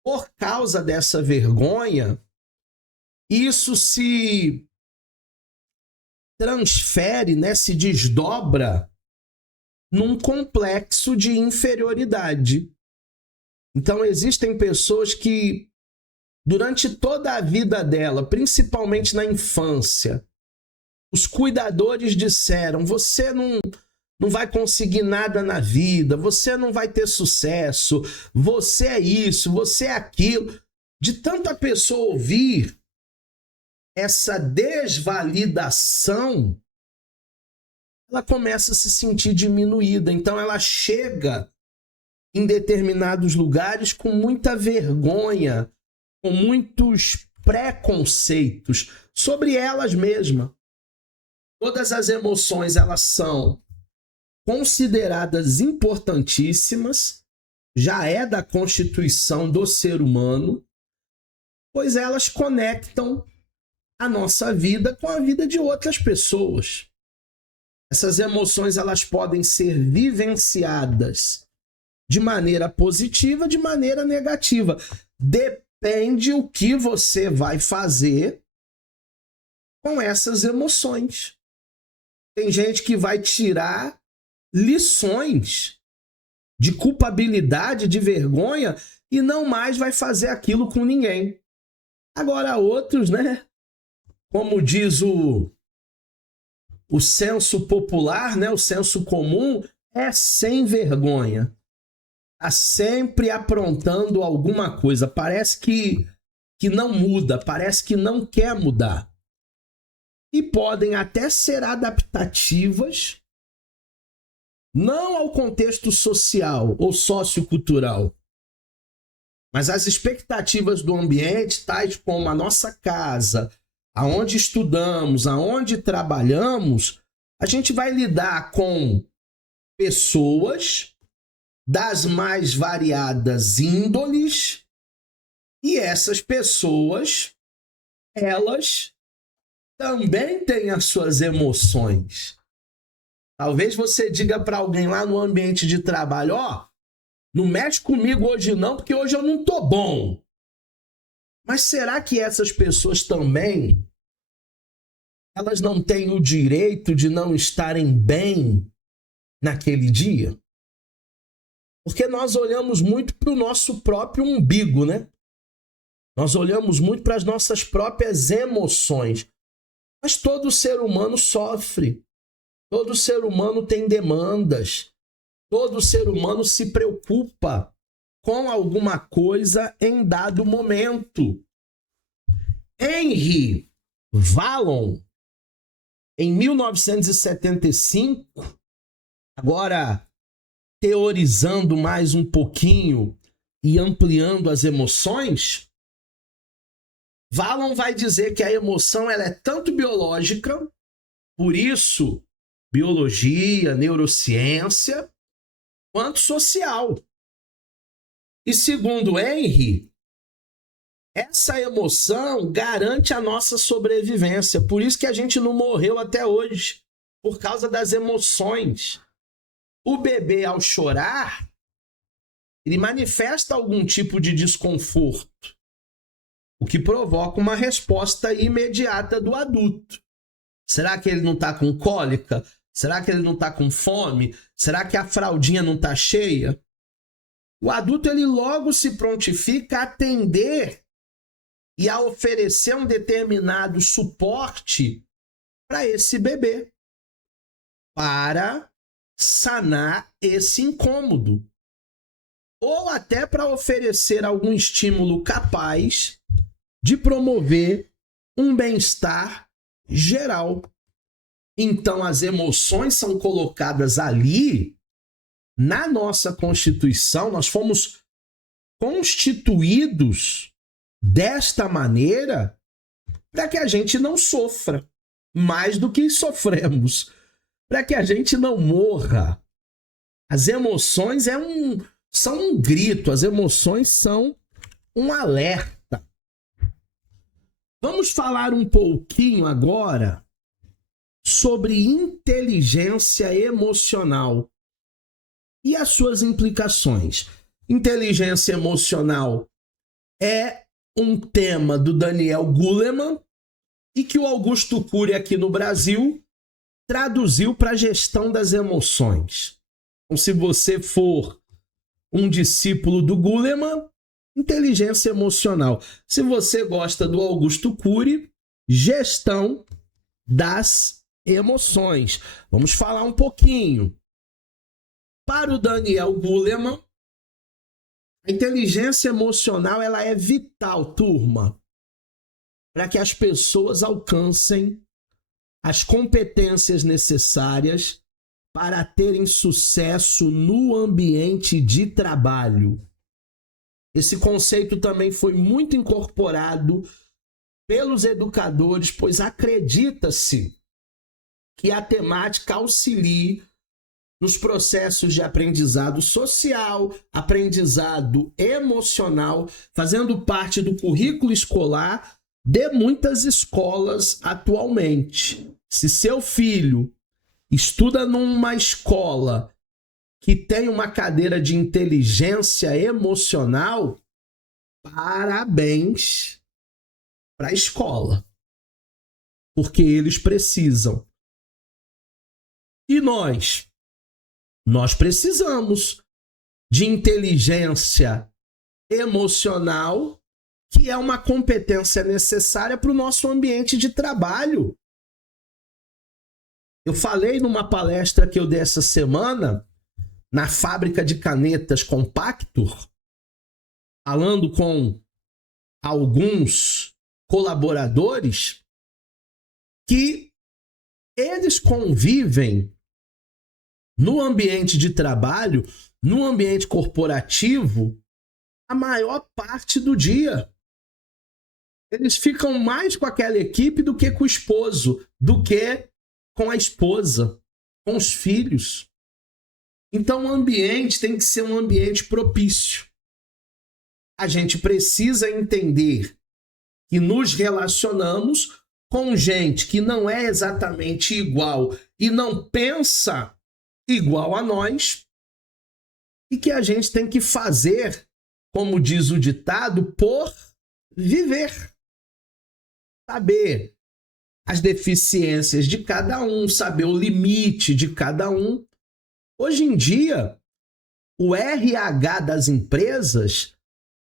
por causa dessa vergonha, isso se transfere, né, se desdobra num complexo de inferioridade. Então, existem pessoas que, durante toda a vida dela, principalmente na infância, os cuidadores disseram: você não vai conseguir nada na vida, você não vai ter sucesso, você é isso, você é aquilo. De tanta pessoa ouvir essa desvalidação, ela começa a se sentir diminuída. Então ela chega em determinados lugares com muita vergonha, com muitos preconceitos sobre elas mesmas. Todas as emoções, elas são consideradas importantíssimas, já é da constituição do ser humano, pois elas conectam a nossa vida com a vida de outras pessoas. Essas emoções, elas podem ser vivenciadas de maneira positiva, de maneira negativa. Depende o que você vai fazer com essas emoções. Tem gente que vai tirar lições de culpabilidade, de vergonha, e não mais vai fazer aquilo com ninguém. Agora outros, né? Como diz o senso popular, né? O senso comum, é sem vergonha. Está sempre aprontando alguma coisa. Parece que não muda, parece que não quer mudar. E podem até ser adaptativas, não ao contexto social ou sociocultural, mas às expectativas do ambiente, tais como a nossa casa, aonde estudamos, aonde trabalhamos. A gente vai lidar com pessoas das mais variadas índoles, e essas pessoas, elas também têm as suas emoções. Talvez você diga para alguém lá no ambiente de trabalho: ó, não mexe comigo hoje não, porque hoje eu não tô bom. Mas será que essas pessoas também, elas não têm o direito de não estarem bem naquele dia? Porque nós olhamos muito para o nosso próprio umbigo, né? Nós olhamos muito para as nossas próprias emoções. Mas todo ser humano sofre. Todo ser humano tem demandas. Todo ser humano se preocupa com alguma coisa em dado momento. Henry Wallon, em 1975, agora teorizando mais um pouquinho e ampliando as emoções, Wallon vai dizer que a emoção ela é tanto biológica, por isso biologia, neurociência, quanto social. E segundo Henry, essa emoção garante a nossa sobrevivência. Por isso que a gente não morreu até hoje, por causa das emoções. O bebê, ao chorar, ele manifesta algum tipo de desconforto, o que provoca uma resposta imediata do adulto. Será que ele não está com cólica? Será que ele não está com fome? Será que a fraldinha não está cheia? O adulto ele logo se prontifica a atender e a oferecer um determinado suporte para esse bebê, para sanar esse incômodo, ou até para oferecer algum estímulo capaz de promover um bem-estar geral. Então, as emoções são colocadas ali na nossa Constituição, nós fomos constituídos desta maneira para que a gente não sofra mais do que sofremos, para que a gente não morra. As emoções são um grito, as emoções são um alerta. Vamos falar um pouquinho agora sobre inteligência emocional e as suas implicações. Inteligência emocional é um tema do Daniel Goleman e que o Augusto Cury aqui no Brasil traduziu para a gestão das emoções. Então, se você for um discípulo do Goleman, inteligência emocional. Se você gosta do Augusto Cury, gestão das emoções. Vamos falar um pouquinho. Para o Daniel Goleman, a inteligência emocional ela é vital, turma, para que as pessoas alcancem as competências necessárias para terem sucesso no ambiente de trabalho. Esse conceito também foi muito incorporado pelos educadores, pois acredita-se que a temática auxilie nos processos de aprendizado social, aprendizado emocional, fazendo parte do currículo escolar de muitas escolas atualmente. Se seu filho estuda numa escola que tem uma cadeira de inteligência emocional, parabéns para a escola, porque eles precisam. E nós precisamos de inteligência emocional, que é uma competência necessária para o nosso ambiente de trabalho. Eu falei numa palestra que eu dei essa semana, na fábrica de canetas Compactor, falando com alguns colaboradores, que eles convivem no ambiente de trabalho, no ambiente corporativo, a maior parte do dia. Eles ficam mais com aquela equipe do que com o esposo, do que com a esposa, com os filhos. Então o ambiente tem que ser um ambiente propício. A gente precisa entender que nos relacionamos com gente que não é exatamente igual e não pensa igual a nós, e que a gente tem que fazer, como diz o ditado, por viver. Saber as deficiências de cada um, saber o limite de cada um. Hoje em dia, o RH das empresas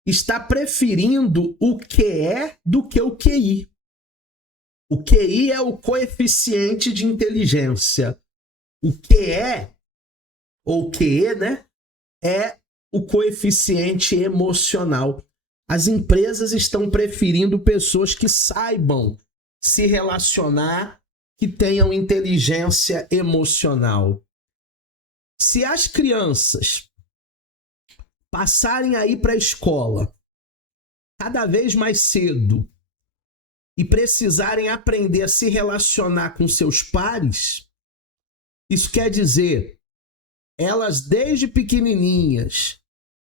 está preferindo o QE do que o QI. O QI é o coeficiente de inteligência. O QE, ou QE, né, é o coeficiente emocional. As empresas estão preferindo pessoas que saibam se relacionar, que tenham inteligência emocional. Se as crianças passarem aí para a escola cada vez mais cedo e precisarem aprender a se relacionar com seus pares, isso quer dizer, elas desde pequenininhas,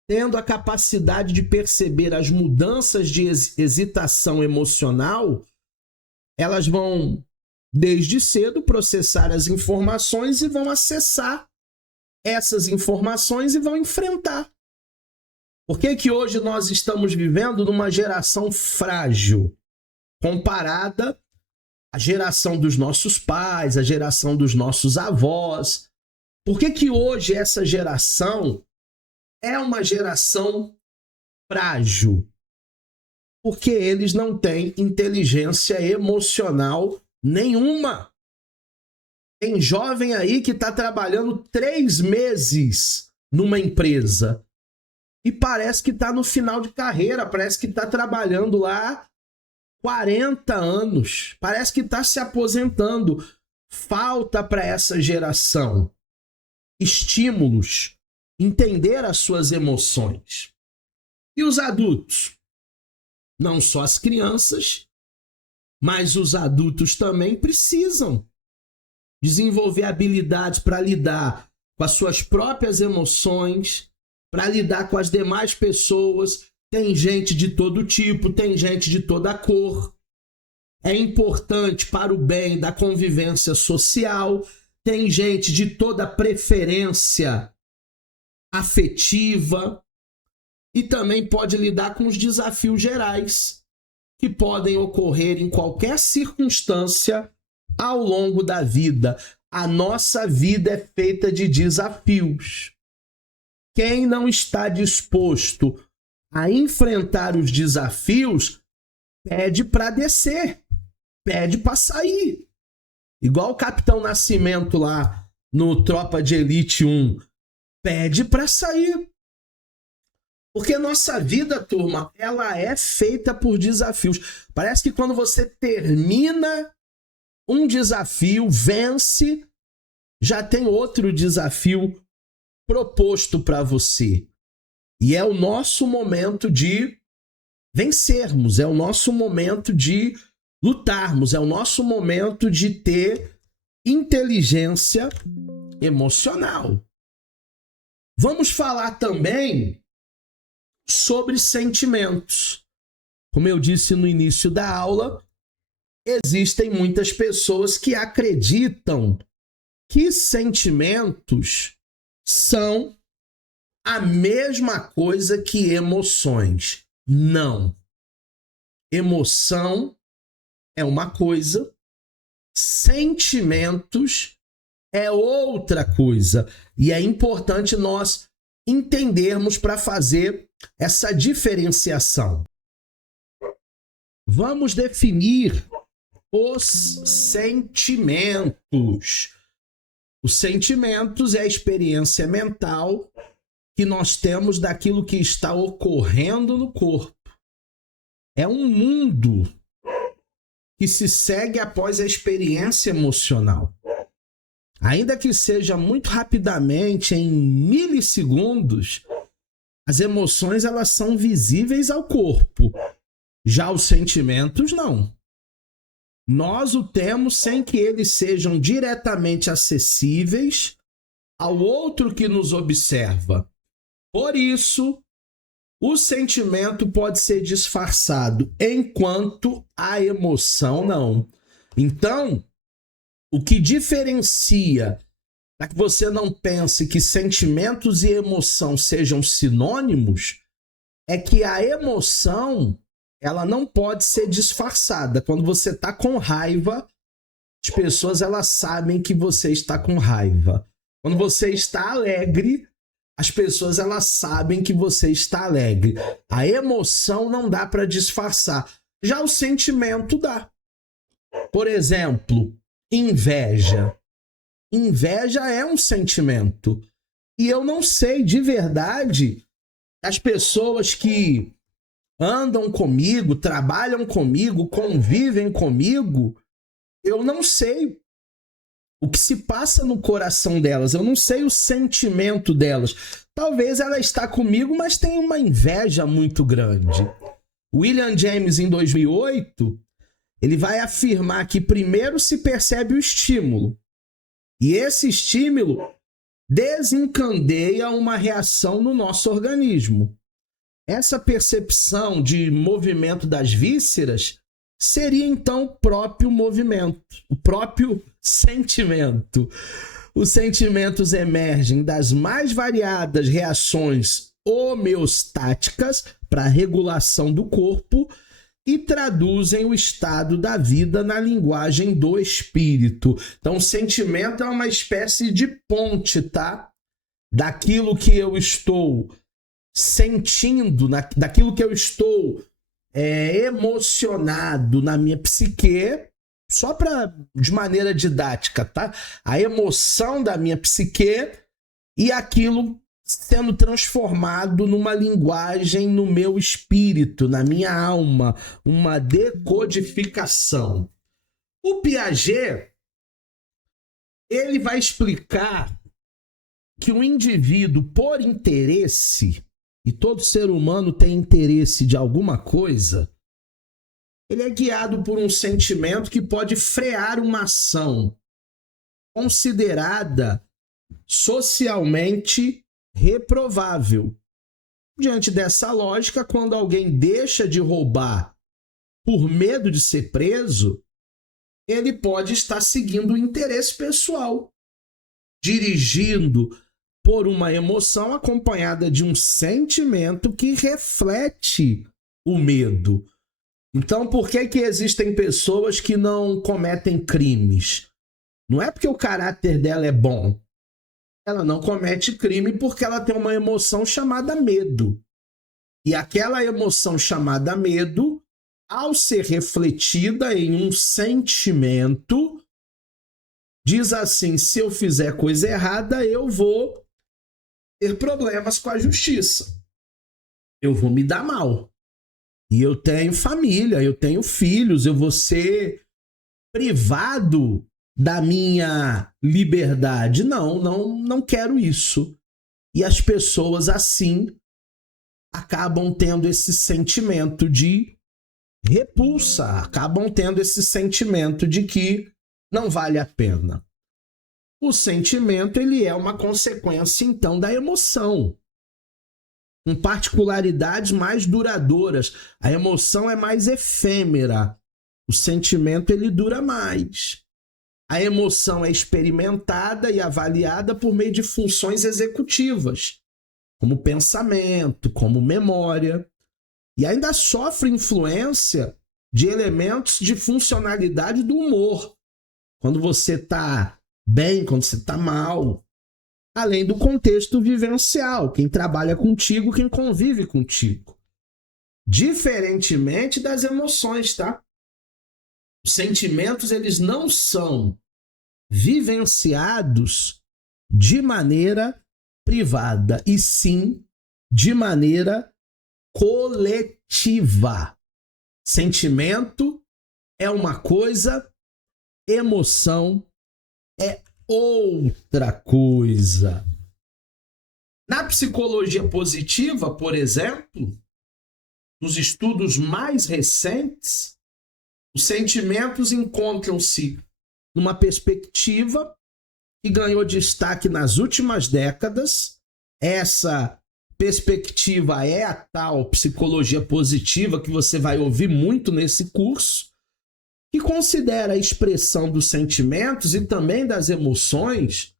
tendo a capacidade de perceber as mudanças de excitação emocional, elas vão, desde cedo, processar as informações e vão acessar essas informações e vão enfrentar. Por que hoje nós estamos vivendo numa geração frágil, comparada à geração dos nossos pais, à geração dos nossos avós? Por que hoje essa geração é uma geração frágil? Porque eles não têm inteligência emocional nenhuma. Tem jovem aí que está trabalhando 3 meses numa empresa e parece que está no final de carreira, parece que está trabalhando lá 40 anos, parece que está se aposentando. Falta para essa geração estímulos, entender as suas emoções. E os adultos? Não só as crianças, mas os adultos também precisam desenvolver habilidades para lidar com as suas próprias emoções, para lidar com as demais pessoas. Tem gente de todo tipo, tem gente de toda cor. É importante para o bem da convivência social. Tem gente de toda preferência afetiva. E também pode lidar com os desafios gerais que podem ocorrer em qualquer circunstância ao longo da vida. A nossa vida é feita de desafios. Quem não está disposto a enfrentar os desafios, pede para descer, pede para sair. Igual o Capitão Nascimento lá no Tropa de Elite 1, pede para sair. Porque nossa vida, turma, ela é feita por desafios. Parece que quando você termina um desafio, vence, já tem outro desafio proposto para você. E é o nosso momento de vencermos, é o nosso momento de lutarmos, é o nosso momento de ter inteligência emocional. Vamos falar também sobre sentimentos. Como eu disse no início da aula, existem muitas pessoas que acreditam que sentimentos são a mesma coisa que emoções. Não. Emoção é uma coisa, sentimentos é outra coisa. E é importante nós entendermos para fazer essa diferenciação. Vamos definir os sentimentos. Os sentimentos é a experiência mental que nós temos daquilo que está ocorrendo no corpo. É um mundo que se segue após a experiência emocional. Ainda que seja muito rapidamente, em milissegundos, as emoções elas são visíveis ao corpo. Já os sentimentos, não. Nós o temos sem que eles sejam diretamente acessíveis ao outro que nos observa. Por isso, o sentimento pode ser disfarçado, enquanto a emoção não. Então, o que diferencia, para que você não pense que sentimentos e emoção sejam sinônimos, é que a emoção ela não pode ser disfarçada. Quando você está com raiva, as pessoas elas sabem que você está com raiva. Quando você está alegre, as pessoas elas sabem que você está alegre. A emoção não dá para disfarçar. Já o sentimento dá. Por exemplo, inveja. Inveja é um sentimento. E eu não sei de verdade as pessoas que andam comigo, trabalham comigo, convivem comigo, eu não sei o que se passa no coração delas, eu não sei o sentimento delas. Talvez ela está comigo, mas tem uma inveja muito grande. William James, em 2008, ele vai afirmar que primeiro se percebe o estímulo, e esse estímulo desencadeia uma reação no nosso organismo. Essa percepção de movimento das vísceras seria então o próprio movimento, o próprio sentimento. Os sentimentos emergem das mais variadas reações homeostáticas para a regulação do corpo e traduzem o estado da vida na linguagem do espírito. Então, o sentimento é uma espécie de ponte, tá? Daquilo que eu estou sentindo, daquilo que eu estou emocionado na minha psique, só de maneira didática, tá? A emoção da minha psique e aquilo sendo transformado numa linguagem no meu espírito, na minha alma, uma decodificação. O Piaget, ele vai explicar que o indivíduo, por interesse, e todo ser humano tem interesse de alguma coisa, ele é guiado por um sentimento que pode frear uma ação considerada socialmente reprovável. Diante dessa lógica, quando alguém deixa de roubar por medo de ser preso, ele pode estar seguindo o interesse pessoal, dirigindo por uma emoção acompanhada de um sentimento que reflete o medo. Então, por que existem pessoas que não cometem crimes? Não é porque o caráter dela é bom. Ela não comete crime porque ela tem uma emoção chamada medo. E aquela emoção chamada medo, ao ser refletida em um sentimento, diz assim: se eu fizer coisa errada, eu vou ter problemas com a justiça. Eu vou me dar mal. E eu tenho família, eu tenho filhos, eu vou ser privado da minha liberdade. Não quero isso. E as pessoas assim acabam tendo esse sentimento de repulsa, acabam tendo esse sentimento de que não vale a pena. O sentimento, ele é uma consequência, então, da emoção, com particularidades mais duradouras. A emoção é mais efêmera, o sentimento, ele dura mais. A emoção é experimentada e avaliada por meio de funções executivas, como pensamento, como memória, e ainda sofre influência de elementos de funcionalidade do humor. Quando você está bem, quando você está mal. Além do contexto vivencial, quem trabalha contigo, quem convive contigo. Diferentemente das emoções, tá? Os sentimentos, eles não são vivenciados de maneira privada, e sim de maneira coletiva. Sentimento é uma coisa, emoção é outra coisa. Na psicologia positiva, por exemplo, nos estudos mais recentes, os sentimentos encontram-se numa perspectiva que ganhou destaque nas últimas décadas. Essa perspectiva é a tal psicologia positiva que você vai ouvir muito nesse curso, que considera a expressão dos sentimentos e também das emoções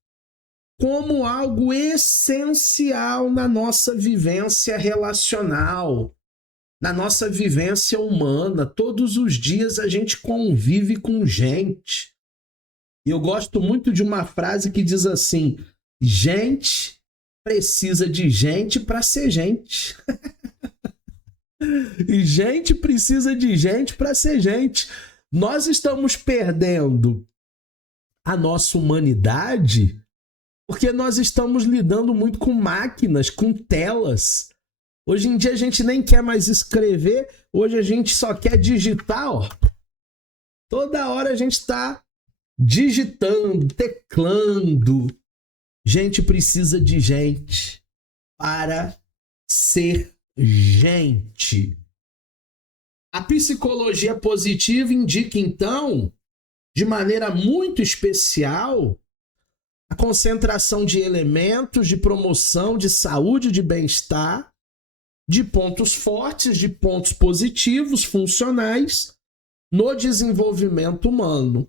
como algo essencial na nossa vivência relacional, na nossa vivência humana. Todos os dias a gente convive com gente. E eu gosto muito de uma frase que diz assim: gente precisa de gente para ser gente. E gente precisa de gente para ser gente. Nós estamos perdendo a nossa humanidade porque nós estamos lidando muito com máquinas, com telas. Hoje em dia a gente nem quer mais escrever, hoje a gente só quer digitar, ó. Toda hora a gente está digitando, teclando. Gente precisa de gente para ser gente. A psicologia positiva indica, então, de maneira muito especial, a concentração de elementos de promoção de saúde e de bem-estar, de pontos fortes, de pontos positivos, funcionais, no desenvolvimento humano.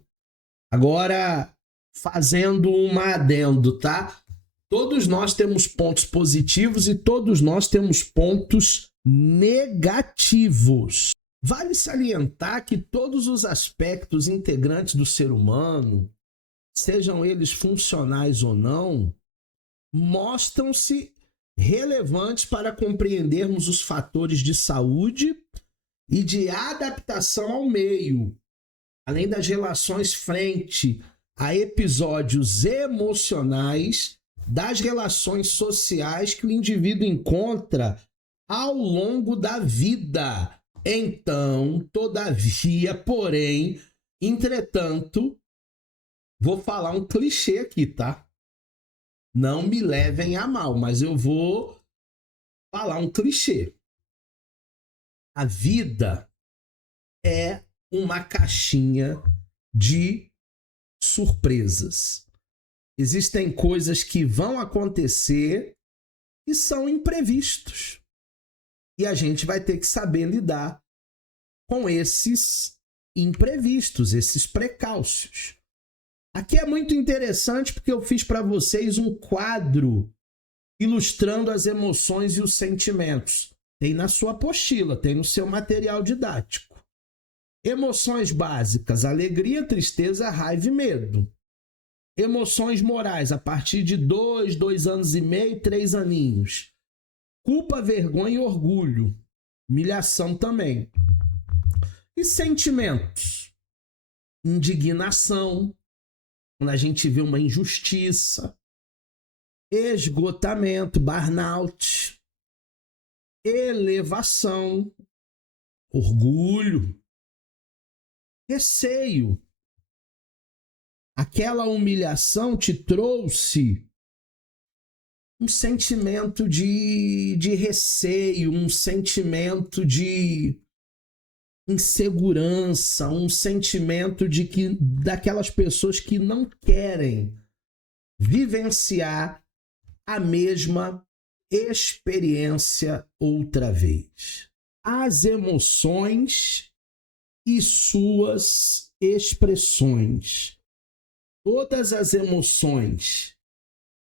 Agora, fazendo um adendo, tá? Todos nós temos pontos positivos e todos nós temos pontos negativos. Vale salientar que todos os aspectos integrantes do ser humano, sejam eles funcionais ou não, mostram-se relevantes para compreendermos os fatores de saúde e de adaptação ao meio, além das relações frente a episódios emocionais, das relações sociais que o indivíduo encontra ao longo da vida. Então, todavia, porém, entretanto, vou falar um clichê aqui, tá? Não me levem a mal, mas eu vou falar um clichê. A vida é uma caixinha de surpresas. Existem coisas que vão acontecer e são imprevistos. E a gente vai ter que saber lidar com esses imprevistos, esses precalços. Aqui é muito interessante porque eu fiz para vocês um quadro ilustrando as emoções e os sentimentos. Tem na sua apostila, tem no seu material didático. Emoções básicas: alegria, tristeza, raiva e medo. Emoções morais a partir de 2 anos e meio, 3 aninhos. Culpa, vergonha e orgulho. Humilhação também. E sentimentos: indignação, quando a gente vê uma injustiça. Esgotamento, burnout. Elevação, orgulho. Receio. Aquela humilhação te trouxe um sentimento de receio, um sentimento de insegurança, um sentimento daquelas pessoas que não querem vivenciar a mesma experiência outra vez. As emoções e suas expressões. Todas as emoções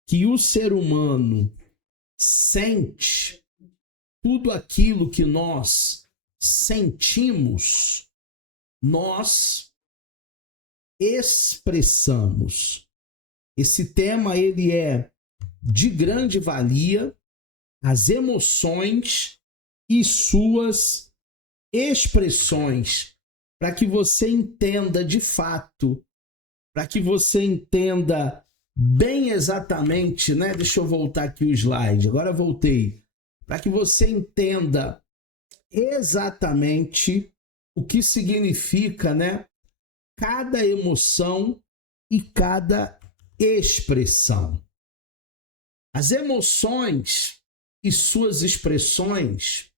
que o ser humano sente, tudo aquilo que nós sentimos, nós expressamos. Esse tema ele é de grande valia, as emoções e suas expressões, para que você entenda de fato, para que você entenda bem exatamente, né? Deixa eu voltar aqui o slide, agora voltei. Para que você entenda exatamente o que significa, né? Cada emoção e cada expressão. As emoções e suas expressões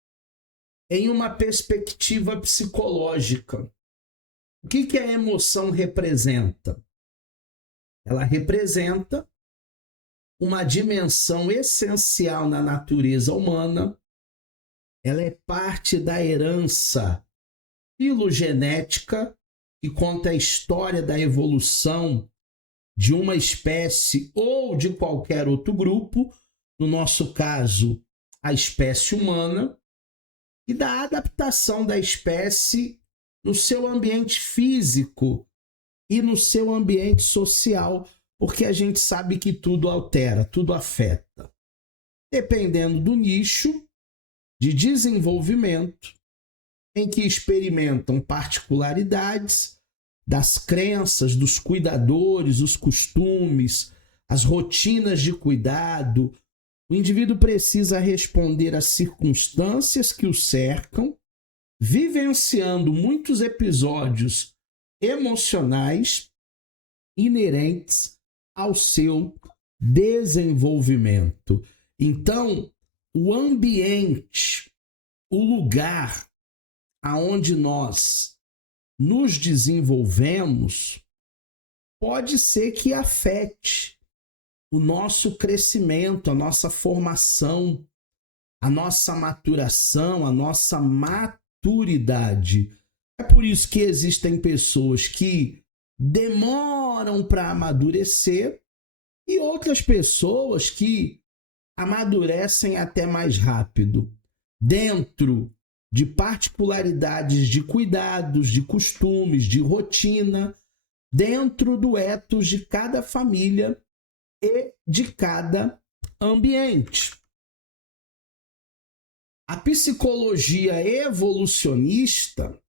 em uma perspectiva psicológica. O que a emoção representa? Ela representa uma dimensão essencial na natureza humana. Ela é parte da herança filogenética que conta a história da evolução de uma espécie ou de qualquer outro grupo, no nosso caso, a espécie humana, e da adaptação da espécie no seu ambiente físico e no seu ambiente social, porque a gente sabe que tudo altera, tudo afeta. dependendo do nicho de desenvolvimento em que experimentam particularidades das crenças dos cuidadores, os costumes, as rotinas de cuidado. O indivíduo precisa responder às circunstâncias que o cercam, vivenciando muitos episódios emocionais inerentes ao seu desenvolvimento. Então, o ambiente, o lugar aonde nós nos desenvolvemos, pode ser que afete o nosso crescimento, a nossa formação, a nossa maturação, a nossa maturidade. É por isso que existem pessoas que demoram para amadurecer e outras pessoas que amadurecem até mais rápido, dentro de particularidades de cuidados, de costumes, de rotina, dentro do ethos de cada família e de cada ambiente. A psicologia evolucionista,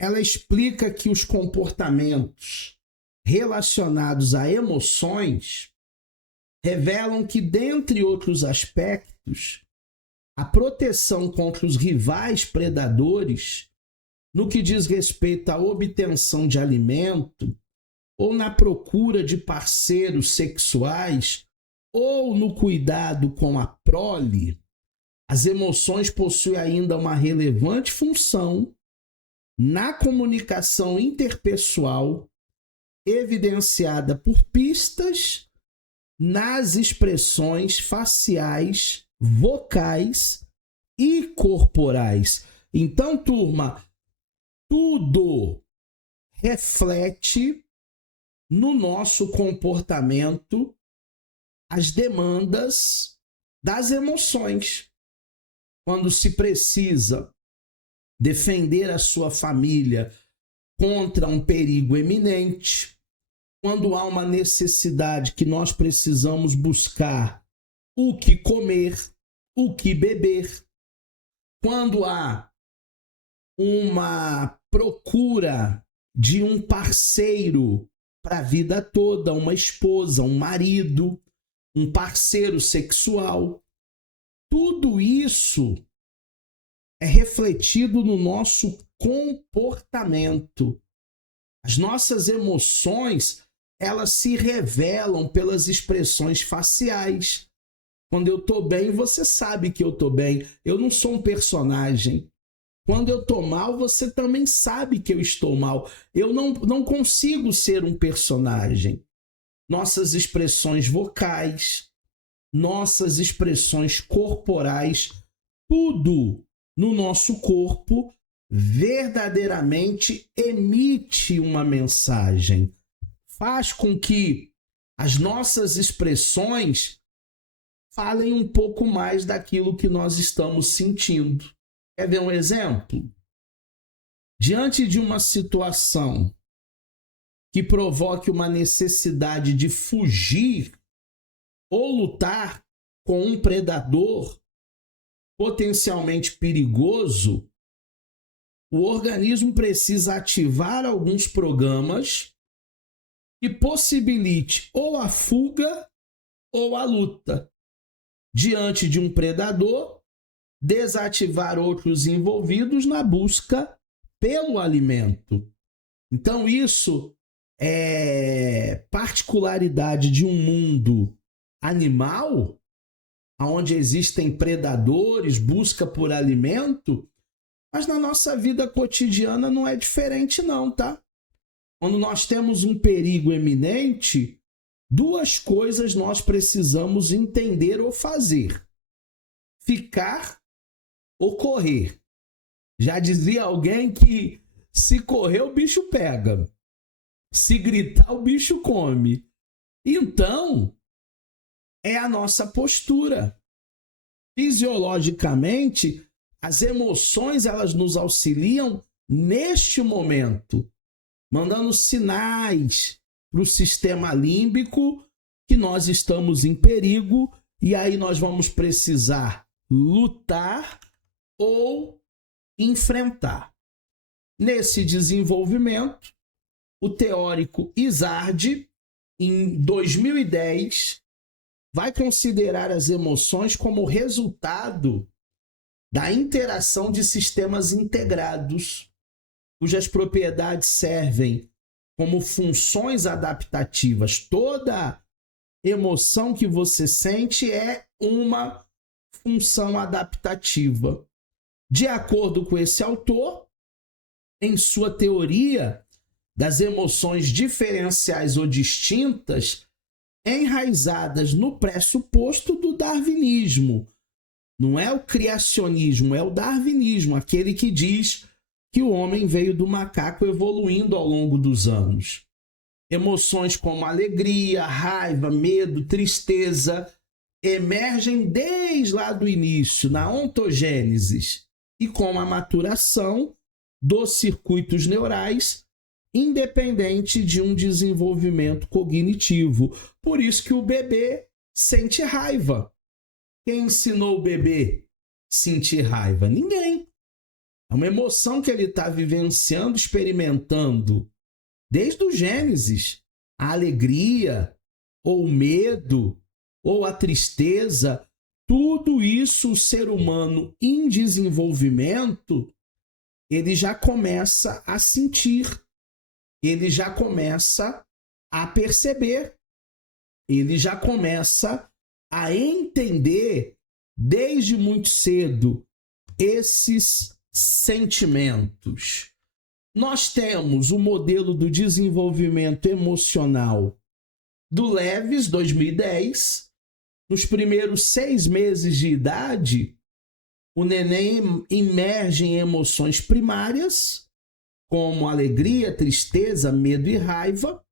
ela explica que os comportamentos relacionados a emoções revelam que, dentre outros aspectos, a proteção contra os rivais predadores, no que diz respeito à obtenção de alimento, ou na procura de parceiros sexuais, ou no cuidado com a prole, as emoções possuem ainda uma relevante função na comunicação interpessoal, evidenciada por pistas nas expressões faciais, vocais e corporais. Então, turma, tudo reflete no nosso comportamento as demandas das emoções. Quando se precisa defender a sua família contra um perigo eminente, quando há uma necessidade que nós precisamos buscar o que comer, o que beber, quando há uma procura de um parceiro para a vida toda, uma esposa, um marido, um parceiro sexual, tudo isso é refletido no nosso comportamento. As nossas emoções, elas se revelam pelas expressões faciais. Quando eu estou bem, você sabe que eu estou bem. Eu não sou um personagem. Quando eu estou mal, você também sabe que eu estou mal. Eu não consigo ser um personagem. Nossas expressões vocais, nossas expressões corporais, tudo no nosso corpo verdadeiramente emite uma mensagem. Faz com que as nossas expressões falem um pouco mais daquilo que nós estamos sentindo. Quer ver um exemplo? Diante de uma situação que provoque uma necessidade de fugir ou lutar com um predador potencialmente perigoso, o organismo precisa ativar alguns programas que possibilite ou a fuga ou a luta. Diante de um predador, desativar outros envolvidos na busca pelo alimento. Então, isso é particularidade de um mundo animal, onde existem predadores, busca por alimento, mas na nossa vida cotidiana não é diferente não, tá? Quando nós temos um perigo eminente, duas coisas nós precisamos entender ou fazer: ficar ou correr. Já dizia alguém que se correr o bicho pega, se gritar o bicho come. Então, é a nossa postura. Fisiologicamente, as emoções elas nos auxiliam neste momento, mandando sinais para o sistema límbico que nós estamos em perigo E aí nós vamos precisar lutar ou enfrentar. Nesse desenvolvimento, o teórico Izard, em 2010, vai considerar as emoções como resultado da interação de sistemas integrados, cujas propriedades servem como funções adaptativas. Toda emoção que você sente é uma função adaptativa. De acordo com esse autor, em sua teoria das emoções diferenciais ou distintas, enraizadas no pressuposto do darwinismo. Não é o criacionismo, é o darwinismo, aquele que diz que o homem veio do macaco evoluindo ao longo dos anos. Emoções como alegria, raiva, medo, tristeza emergem desde lá do início, na ontogênese, e com a maturação dos circuitos neurais, independente de um desenvolvimento cognitivo. Por isso que o bebê sente raiva. Quem ensinou o bebê a sentir raiva? Ninguém. É uma emoção que ele está vivenciando, experimentando. Desde o Gênesis, a alegria, ou o medo, ou a tristeza, tudo isso o ser humano em desenvolvimento, ele já começa a sentir, ele já começa a perceber, ele já começa a entender desde muito cedo esses sentimentos. Nós temos o modelo do desenvolvimento emocional do Leves, 2010. Nos primeiros 6 meses de idade, o neném imerge em emoções primárias, como alegria, tristeza, medo e raiva.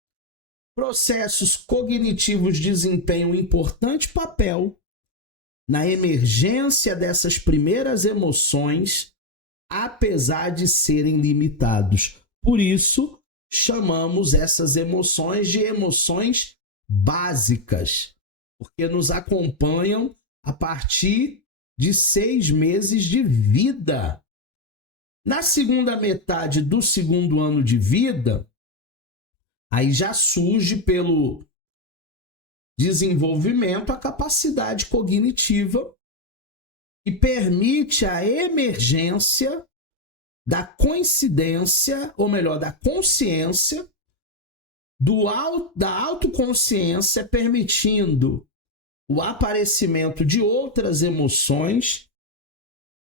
Processos cognitivos desempenham um importante papel na emergência dessas primeiras emoções, apesar de serem limitados. Por isso, chamamos essas emoções de emoções básicas, porque nos acompanham a partir de 6 meses de vida. Na segunda metade do segundo ano de vida, aí já surge pelo desenvolvimento a capacidade cognitiva e permite a emergência da coincidência, ou melhor, da consciência, da autoconsciência, permitindo o aparecimento de outras emoções,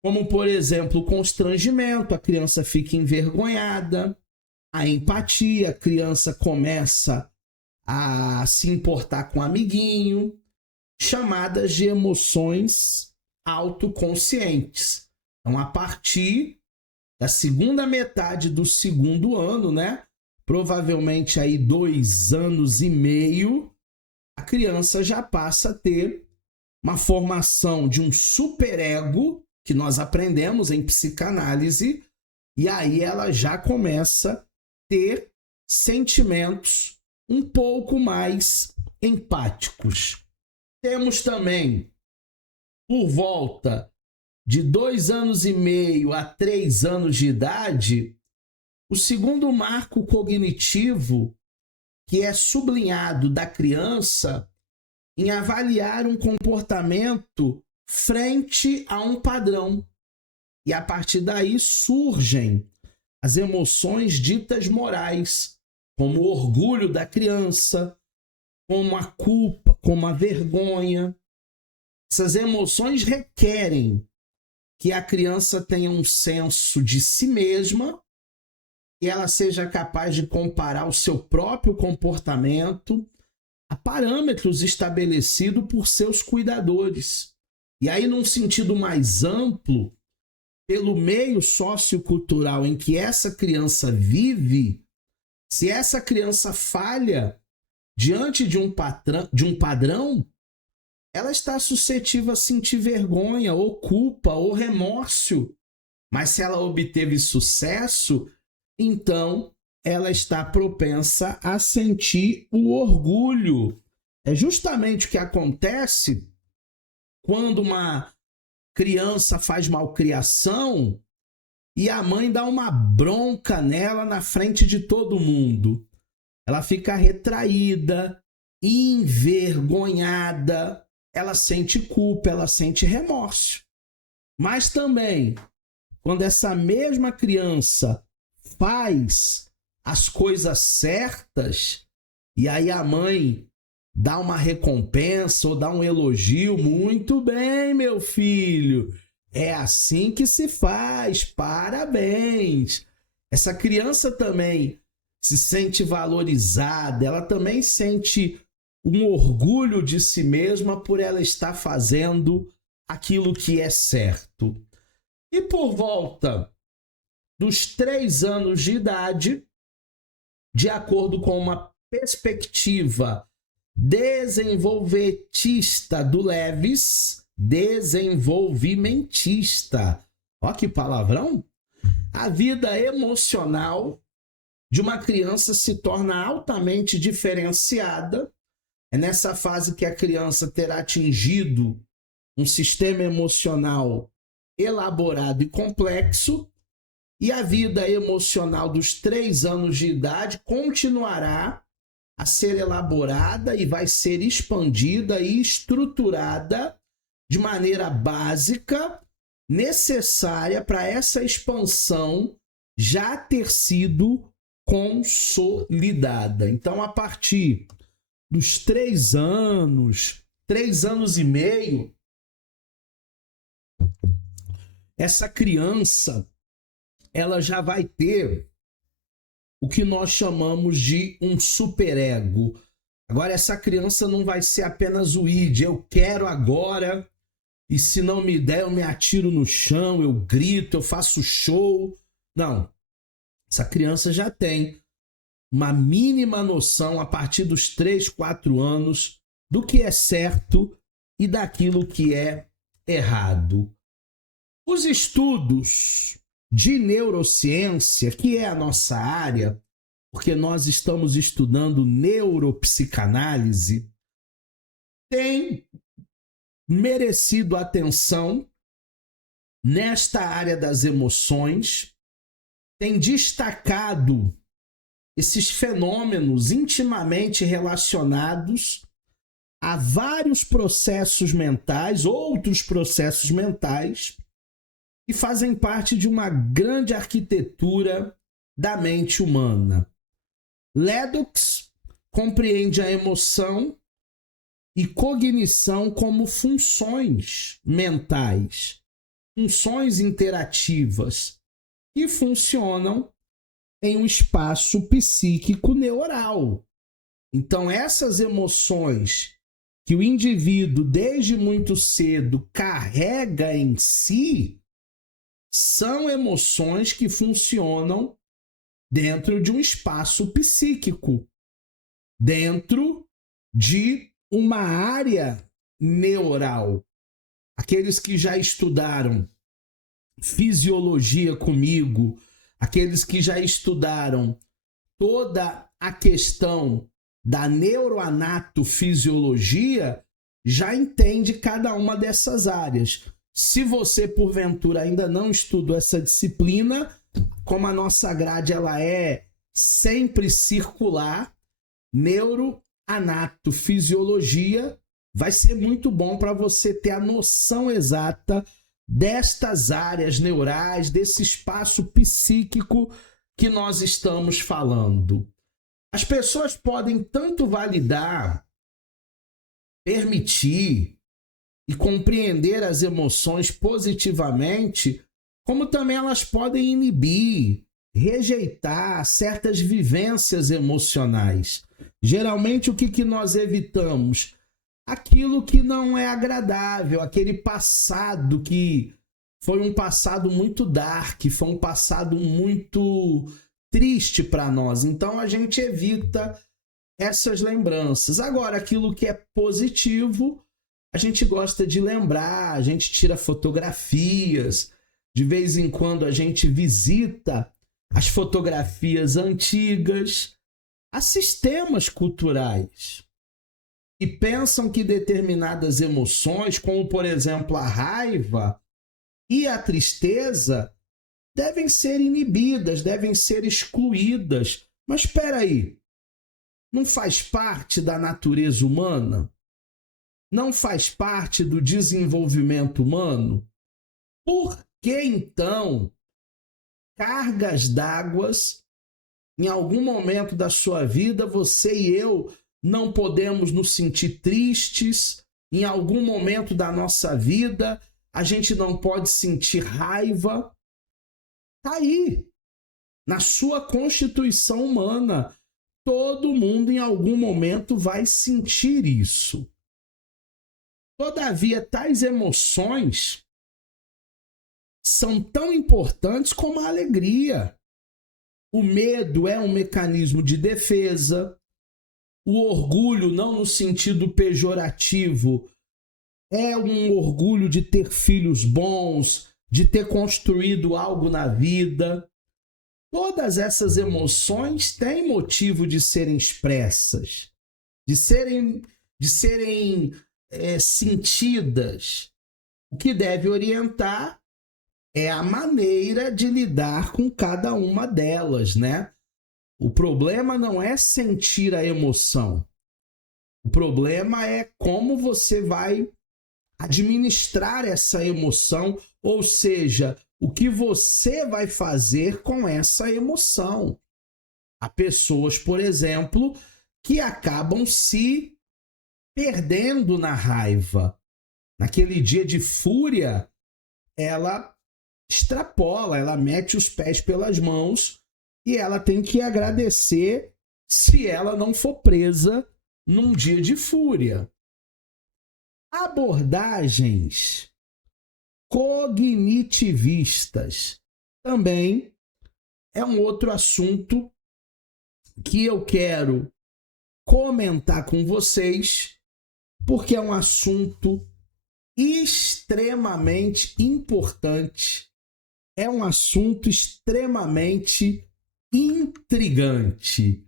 como, por exemplo, o constrangimento, a criança fica envergonhada, a empatia, a criança começa a se importar com o amiguinho, chamadas de emoções autoconscientes. Então, a partir da segunda metade do segundo ano, né? Provavelmente aí 2 anos e meio, a criança já passa a ter uma formação de um superego, que nós aprendemos em psicanálise, e aí ela já começa a ter sentimentos um pouco mais empáticos. Temos também, por volta de 2 anos e meio a 3 anos de idade, o segundo marco cognitivo que é sublinhado da criança em avaliar um comportamento frente a um padrão. E a partir daí surgem as emoções ditas morais, como o orgulho da criança, como a culpa, como a vergonha. Essas emoções requerem que a criança tenha um senso de si mesma, que ela seja capaz de comparar o seu próprio comportamento a parâmetros estabelecidos por seus cuidadores. E aí, num sentido mais amplo, pelo meio sociocultural em que essa criança vive, se essa criança falha diante de um padrão, ela está suscetível a sentir vergonha, ou culpa, ou remorso. Mas se ela obteve sucesso, então ela está propensa a sentir o orgulho. É justamente o que acontece quando uma criança faz malcriação e a mãe dá uma bronca nela na frente de todo mundo. Ela fica retraída, envergonhada, ela sente culpa, ela sente remorso. Mas também, quando essa mesma criança faz as coisas certas, e aí a mãe dá uma recompensa ou dá um elogio, muito bem, meu filho, é assim que se faz, parabéns. Essa criança também se sente valorizada, ela também sente um orgulho de si mesma por ela estar fazendo aquilo que é certo. E por volta dos 3 anos de idade, de acordo com uma perspectiva desenvolvimentista do Leves, desenvolvimentista, ó que palavrão, a vida emocional de uma criança se torna altamente diferenciada. É nessa fase que a criança terá atingido um sistema emocional elaborado e complexo, e a vida emocional dos 3 anos de idade continuará a ser elaborada e vai ser expandida e estruturada de maneira básica, necessária para essa expansão já ter sido consolidada. Então, a partir dos 3 anos, 3 anos e meio, essa criança ela já vai ter o que nós chamamos de um superego. Agora, essa criança não vai ser apenas o id, eu quero agora, e se não me der, eu me atiro no chão, eu grito, eu faço show. Não. Essa criança já tem uma mínima noção, a partir dos 3, 4 anos, do que é certo e daquilo que é errado. Os estudos de neurociência, que é a nossa área, porque nós estamos estudando neuropsicanálise, têm merecido atenção nesta área das emoções, tem destacado esses fenômenos intimamente relacionados a vários processos mentais, outros processos mentais, que fazem parte de uma grande arquitetura da mente humana. Ledoux compreende a emoção e cognição como funções mentais, funções interativas, que funcionam em um espaço psíquico neural. Então, essas emoções que o indivíduo, desde muito cedo, carrega em si, são emoções que funcionam dentro de um espaço psíquico, dentro de uma área neural. Aqueles que já estudaram fisiologia comigo, aqueles que já estudaram toda a questão da neuroanatofisiologia, já entende cada uma dessas áreas. Se você, porventura, ainda não estudou essa disciplina, como a nossa grade ela é sempre circular, neuroanatofisiologia, vai ser muito bom para você ter a noção exata destas áreas neurais, desse espaço psíquico que nós estamos falando. As pessoas podem tanto validar, permitir e compreender as emoções positivamente, como também elas podem inibir, rejeitar certas vivências emocionais. Geralmente, o que nós evitamos? Aquilo que não é agradável, aquele passado que foi um passado muito dark, foi um passado muito triste para nós. Então, a gente evita essas lembranças. Agora, aquilo que é positivo, a gente gosta de lembrar, a gente tira fotografias, de vez em quando a gente visita as fotografias antigas. Há sistemas culturais e pensam que determinadas emoções, como por exemplo a raiva e a tristeza, devem ser inibidas, devem ser excluídas. Mas espera aí, não faz parte da natureza humana? Não faz parte do desenvolvimento humano? Por que então cargas d'água, em algum momento da sua vida, você e eu não podemos nos sentir tristes? Em algum momento da nossa vida, a gente não pode sentir raiva? Está aí, na sua constituição humana. Todo mundo em algum momento vai sentir isso. Todavia, tais emoções são tão importantes como a alegria. O medo é um mecanismo de defesa. O orgulho, não no sentido pejorativo, é um orgulho de ter filhos bons, de ter construído algo na vida. Todas essas emoções têm motivo de serem expressas, de serem sentidas. O que deve orientar é a maneira de lidar com cada uma delas, né? O problema não é sentir a emoção. O problema é como você vai administrar essa emoção, ou seja, o que você vai fazer com essa emoção. Há pessoas, por exemplo, que acabam se perdendo na raiva. Naquele dia de fúria, ela extrapola, ela mete os pés pelas mãos e ela tem que agradecer se ela não for presa num dia de fúria. Abordagens cognitivistas também é um outro assunto que eu quero comentar com vocês, porque é um assunto extremamente importante, é um assunto extremamente intrigante.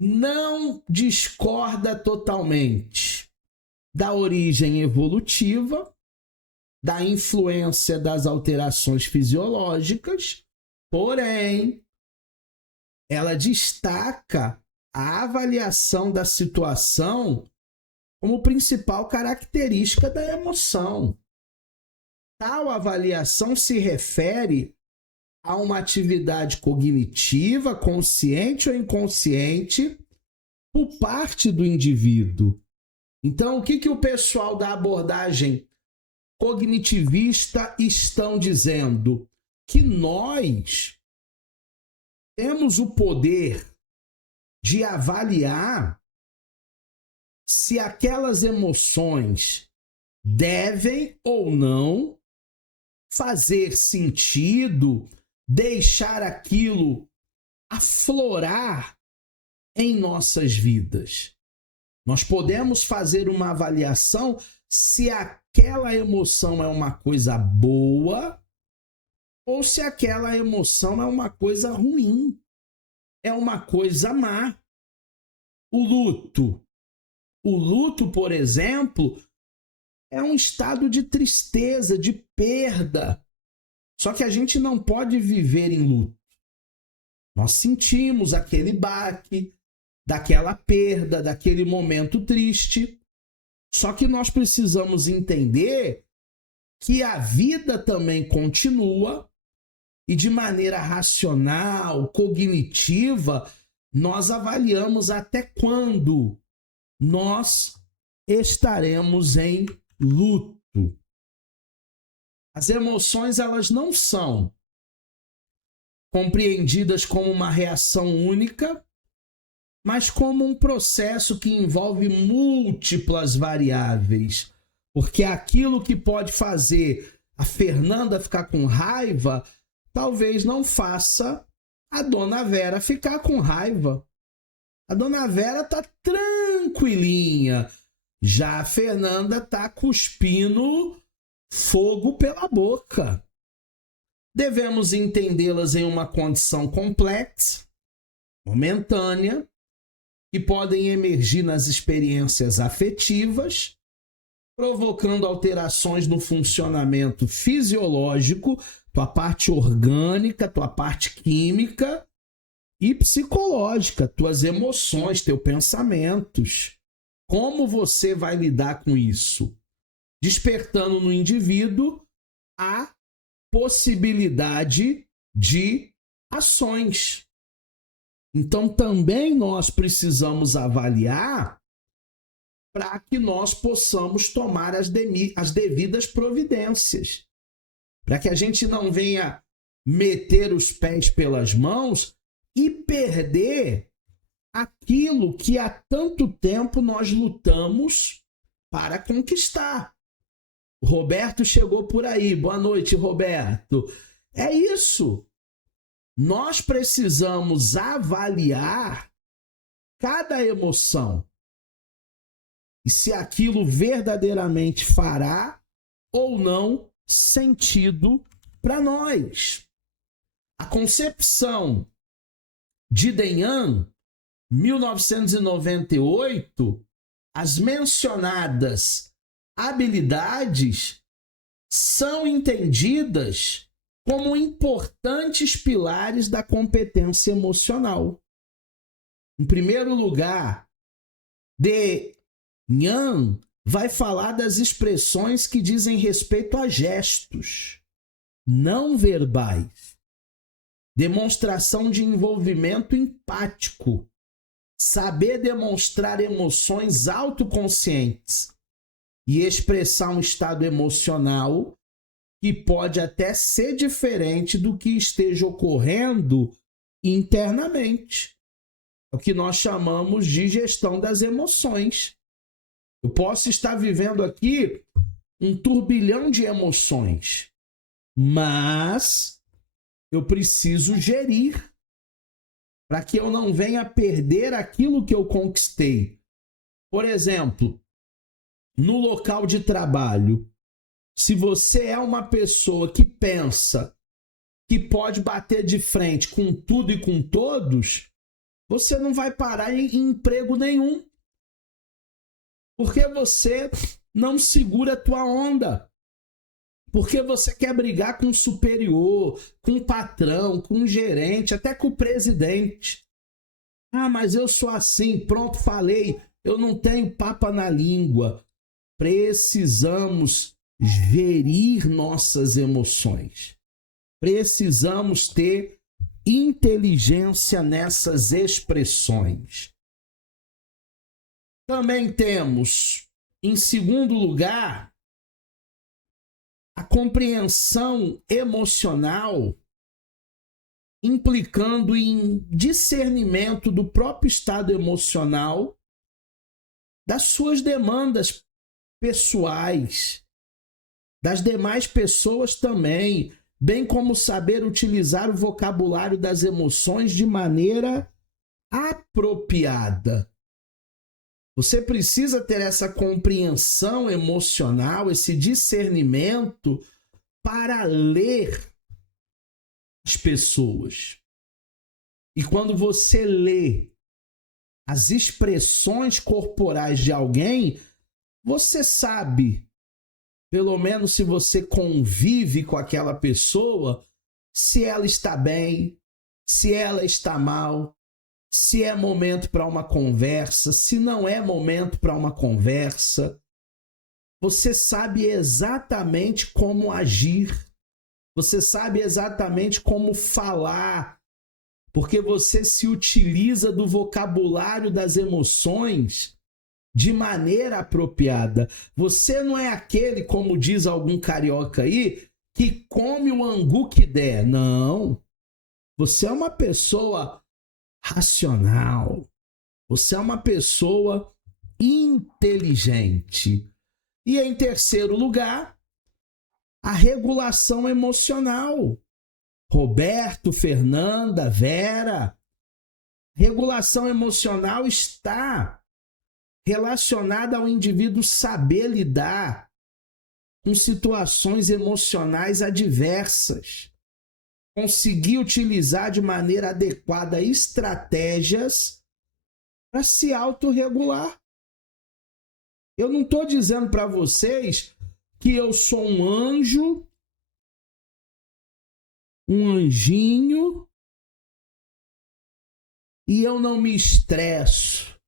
Não discorda totalmente da origem evolutiva, da influência das alterações fisiológicas, porém, ela destaca a avaliação da situação como principal característica da emoção. Tal avaliação se refere a uma atividade cognitiva, consciente ou inconsciente, por parte do indivíduo. Então, o que o pessoal da abordagem cognitivista estão dizendo? Que nós temos o poder de avaliar se aquelas emoções devem ou não fazer sentido, deixar aquilo aflorar em nossas vidas. Nós podemos fazer uma avaliação se aquela emoção é uma coisa boa ou se aquela emoção é uma coisa ruim, é uma coisa má. O luto, por exemplo, é um estado de tristeza, de perda. Só que a gente não pode viver em luto. Nós sentimos aquele baque, daquela perda, daquele momento triste. Só que nós precisamos entender que a vida também continua e de maneira racional, cognitiva, nós avaliamos até quando nós estaremos em luto. As emoções, elas não são compreendidas como uma reação única, mas como um processo que envolve múltiplas variáveis. Porque aquilo que pode fazer a Fernanda ficar com raiva, talvez não faça a Dona Vera ficar com raiva. A Dona Vera tá tranquilinha. Já a Fernanda tá cuspindo fogo pela boca. Devemos entendê-las em uma condição complexa, momentânea, que podem emergir nas experiências afetivas, provocando alterações no funcionamento fisiológico, tua parte orgânica, tua parte química e psicológica, tuas emoções, teus pensamentos. Como você vai lidar com isso? Despertando no indivíduo a possibilidade de ações. Então, também nós precisamos avaliar para que nós possamos tomar as devidas providências. Para que a gente não venha meter os pés pelas mãos e perder aquilo que há tanto tempo nós lutamos para conquistar. O Roberto chegou por aí. Boa noite, Roberto. É isso. Nós precisamos avaliar cada emoção e se aquilo verdadeiramente fará ou não sentido para nós. A concepção de Denham, 1998, as mencionadas habilidades são entendidas como importantes pilares da competência emocional. Em primeiro lugar, Denham vai falar das expressões que dizem respeito a gestos não verbais, demonstração de envolvimento empático, saber demonstrar emoções autoconscientes e expressar um estado emocional que pode até ser diferente do que esteja ocorrendo internamente. É o que nós chamamos de gestão das emoções. Eu posso estar vivendo aqui um turbilhão de emoções, mas eu preciso gerir para que eu não venha perder aquilo que eu conquistei. Por exemplo, no local de trabalho, se você é uma pessoa que pensa que pode bater de frente com tudo e com todos, você não vai parar em emprego nenhum. Porque você não segura a tua onda. Porque você quer brigar com o superior, com o patrão, com o gerente, até com o presidente. Ah, mas eu sou assim, pronto, falei. Eu não tenho papa na língua. Precisamos gerir nossas emoções. Precisamos ter inteligência nessas expressões. Também temos, em segundo lugar, a compreensão emocional, implicando em discernimento do próprio estado emocional, das suas demandas pessoais, das demais pessoas também, bem como saber utilizar o vocabulário das emoções de maneira apropriada. Você precisa ter essa compreensão emocional, esse discernimento para ler as pessoas. E quando você lê as expressões corporais de alguém, você sabe, pelo menos se você convive com aquela pessoa, se ela está bem, se ela está mal, se é momento para uma conversa, se não é momento para uma conversa. Você sabe exatamente como agir, você sabe exatamente como falar, porque você se utiliza do vocabulário das emoções de maneira apropriada. Você não é aquele, como diz algum carioca aí, que come o angu que der. Não. Você é uma pessoa racional. Você é uma pessoa inteligente. E em terceiro lugar, a regulação emocional. Roberto, Fernanda, Vera. Regulação emocional está relacionada ao indivíduo saber lidar com situações emocionais adversas, conseguir utilizar de maneira adequada estratégias para se autorregular. Eu não estou dizendo para vocês que eu sou um anjo, um anjinho, e eu não me estresso,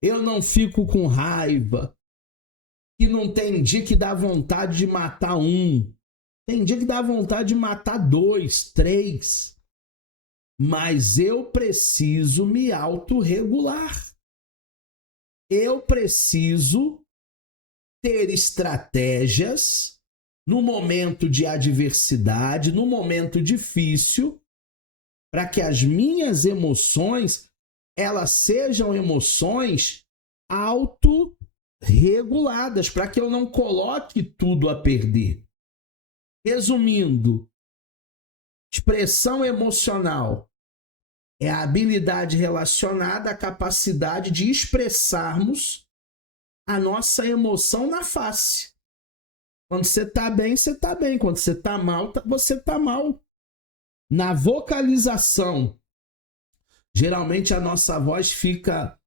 eu não fico com raiva, e não tem dia que dá vontade de matar um, tem dia que dá vontade de matar 2, 3, mas eu preciso me autorregular. Eu preciso ter estratégias no momento de adversidade, no momento difícil, para que as minhas emoções, elas sejam emoções autorreguladas, para que eu não coloque tudo a perder. Resumindo, expressão emocional é a habilidade relacionada à capacidade de expressarmos a nossa emoção na face. Quando você está bem, você está bem. Quando você está mal, você está mal. Na vocalização, geralmente a nossa voz fica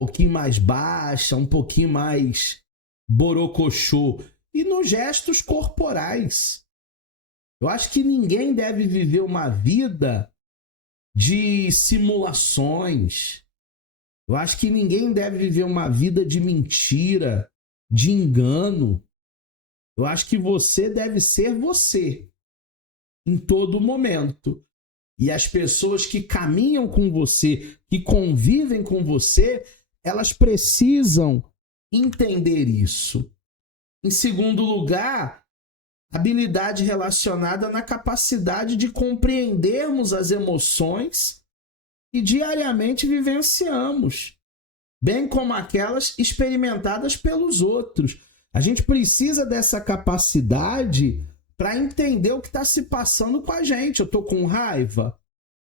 um pouquinho mais baixa, um pouquinho mais borocochô. E nos gestos corporais. Eu acho que ninguém deve viver uma vida de simulações. Eu acho que ninguém deve viver uma vida de mentira, de engano. Eu acho que você deve ser você em todo momento. E as pessoas que caminham com você, que convivem com você, elas precisam entender isso. Em segundo lugar, habilidade relacionada na capacidade de compreendermos as emoções que diariamente vivenciamos, bem como aquelas experimentadas pelos outros. A gente precisa dessa capacidade para entender o que está se passando com a gente. Eu estou com raiva?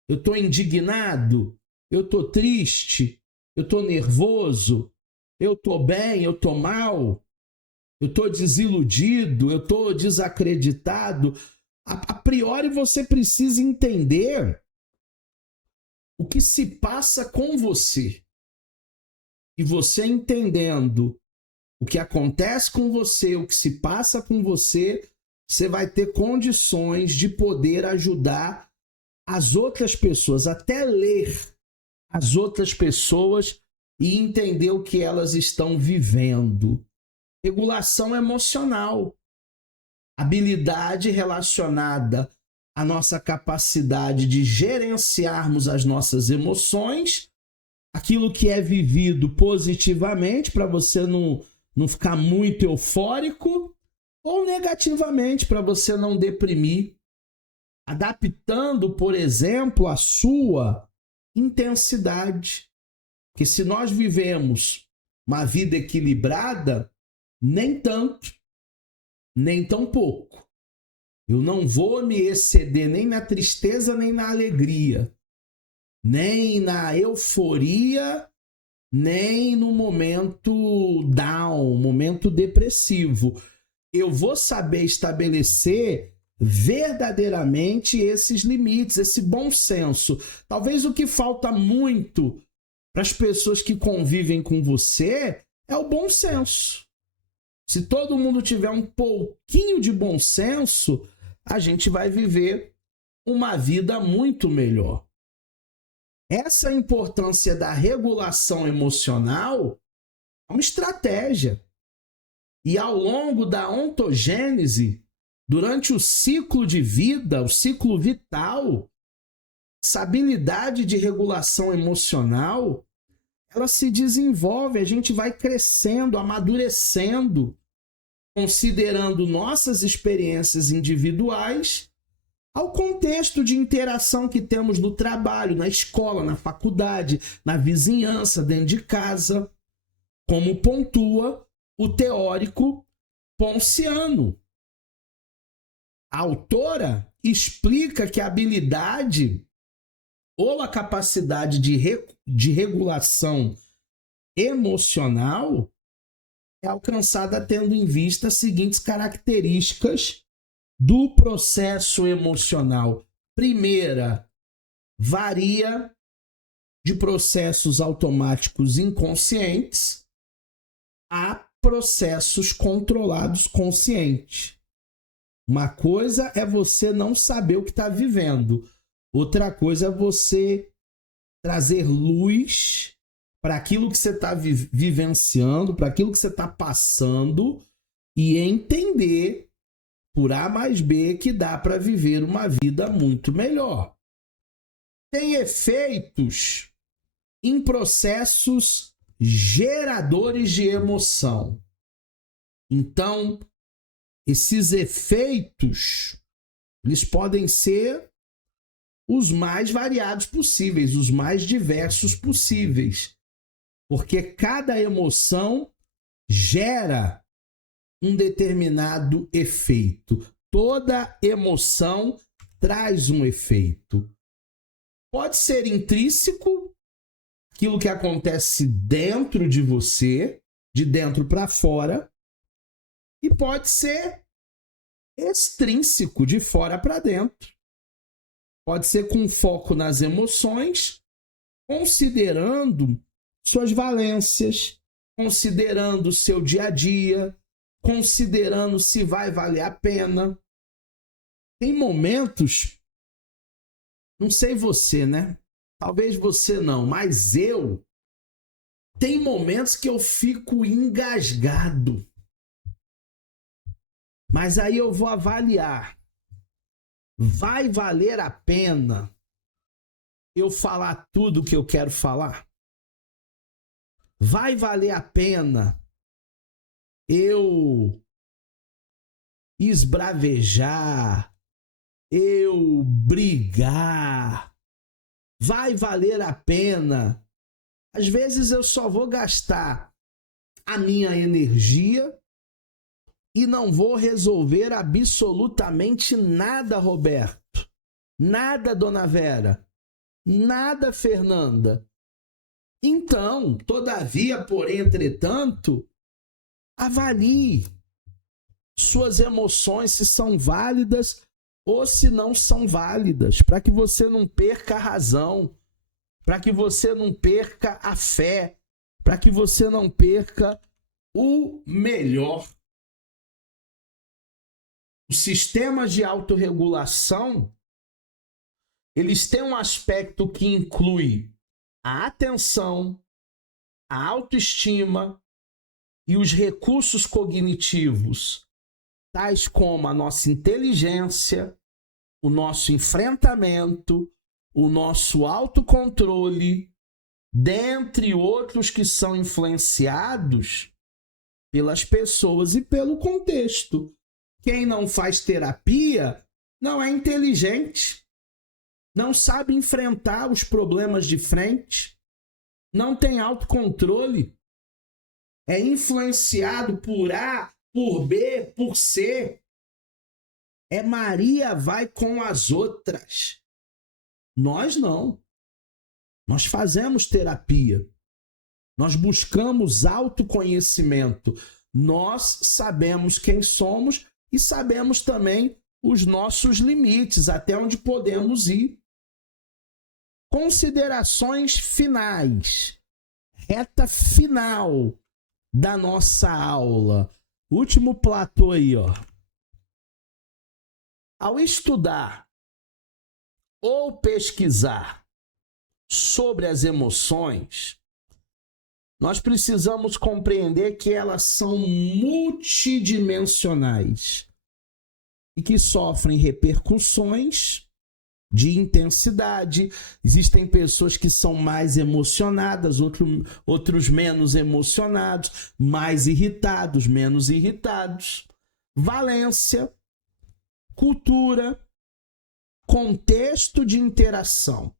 Eu estou indignado? Eu estou triste? Eu estou nervoso? Eu estou bem? Eu estou mal? Eu estou desiludido? Eu estou desacreditado? A priori você precisa entender o que se passa com você. E você entendendo o que acontece com você, o que se passa com você, você vai ter condições de poder ajudar as outras pessoas, até ler as outras pessoas e entender o que elas estão vivendo. Regulação emocional, habilidade relacionada à nossa capacidade de gerenciarmos as nossas emoções, aquilo que é vivido positivamente, para você não ficar muito eufórico, ou negativamente, para você não deprimir, adaptando, por exemplo, a sua intensidade. Porque se nós vivemos uma vida equilibrada, nem tanto, nem tão pouco. Eu não vou me exceder nem na tristeza, nem na alegria, nem na euforia, nem no momento down, momento depressivo. Eu vou saber estabelecer verdadeiramente esses limites, esse bom senso. Talvez o que falta muito para as pessoas que convivem com você é o bom senso. Se todo mundo tiver um pouquinho de bom senso, a gente vai viver uma vida muito melhor. Essa importância da regulação emocional é uma estratégia. E ao longo da ontogênese, durante o ciclo de vida, o ciclo vital, essa habilidade de regulação emocional, ela se desenvolve, a gente vai crescendo, amadurecendo, considerando nossas experiências individuais ao contexto de interação que temos no trabalho, na escola, na faculdade, na vizinhança, dentro de casa, como pontua o teórico Ponciano. A autora explica que a habilidade ou a capacidade de regulação emocional é alcançada tendo em vista as seguintes características do processo emocional. Primeira, varia de processos automáticos inconscientes a processos controlados conscientes. Uma coisa é você não saber o que está vivendo. Outra coisa é você trazer luz para aquilo que você está vivenciando, para aquilo que você está passando e entender por A mais B que dá para viver uma vida muito melhor. Tem efeitos em processos geradores de emoção. Então, esses efeitos, eles podem ser os mais variados possíveis, os mais diversos possíveis. Porque cada emoção gera um determinado efeito. Toda emoção traz um efeito. Pode ser intrínseco, aquilo que acontece dentro de você, de dentro para fora, e pode ser extrínseco, de fora para dentro. Pode ser com foco nas emoções, considerando suas valências, considerando o seu dia a dia, considerando se vai valer a pena. Tem momentos, não sei você, né? Talvez você não, mas tem momentos que eu fico engasgado. Mas aí eu vou avaliar. Vai valer a pena eu falar tudo o que eu quero falar? Vai valer a pena eu esbravejar, eu brigar? Vai valer a pena? Às vezes eu só vou gastar a minha energia e não vou resolver absolutamente nada, Roberto. Nada, Dona Vera. Nada, Fernanda. Então, todavia, porém, entretanto, avalie suas emoções se são válidas ou se não são válidas, para que você não perca a razão, para que você não perca a fé, para que você não perca o melhor. Os sistemas de autorregulação, eles têm um aspecto que inclui a atenção, a autoestima e os recursos cognitivos, tais como a nossa inteligência, o nosso enfrentamento, o nosso autocontrole, dentre outros que são influenciados pelas pessoas e pelo contexto. Quem não faz terapia não é inteligente, não sabe enfrentar os problemas de frente, não tem autocontrole, é influenciado por A, por B, por C. É Maria vai com as outras. Nós não. Nós fazemos terapia. Nós buscamos autoconhecimento. Nós sabemos quem somos e sabemos também os nossos limites, até onde podemos ir. Considerações finais. Reta final da nossa aula. Último platô aí, ó. Ao estudar ou pesquisar sobre as emoções, nós precisamos compreender que elas são multidimensionais e que sofrem repercussões de intensidade. Existem pessoas que são mais emocionadas, outros menos emocionados, mais irritados, menos irritados. Valência, cultura, contexto de interação.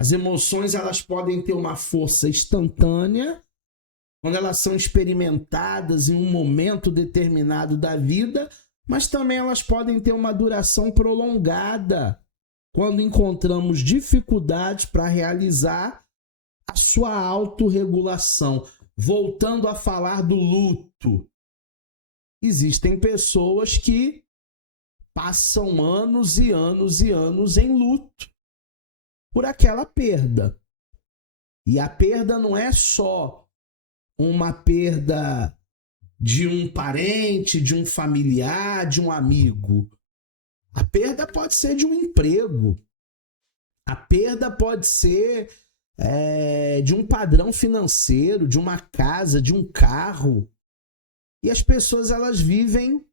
As emoções, elas podem ter uma força instantânea quando elas são experimentadas em um momento determinado da vida, mas também elas podem ter uma duração prolongada quando encontramos dificuldades para realizar a sua autorregulação. Voltando a falar do luto, existem pessoas que passam anos e anos e anos em luto por aquela perda. E a perda não é só uma perda de um parente, de um familiar, de um amigo. A perda pode ser de um emprego. A perda pode ser de um padrão financeiro, de uma casa, de um carro. E as pessoas, elas vivem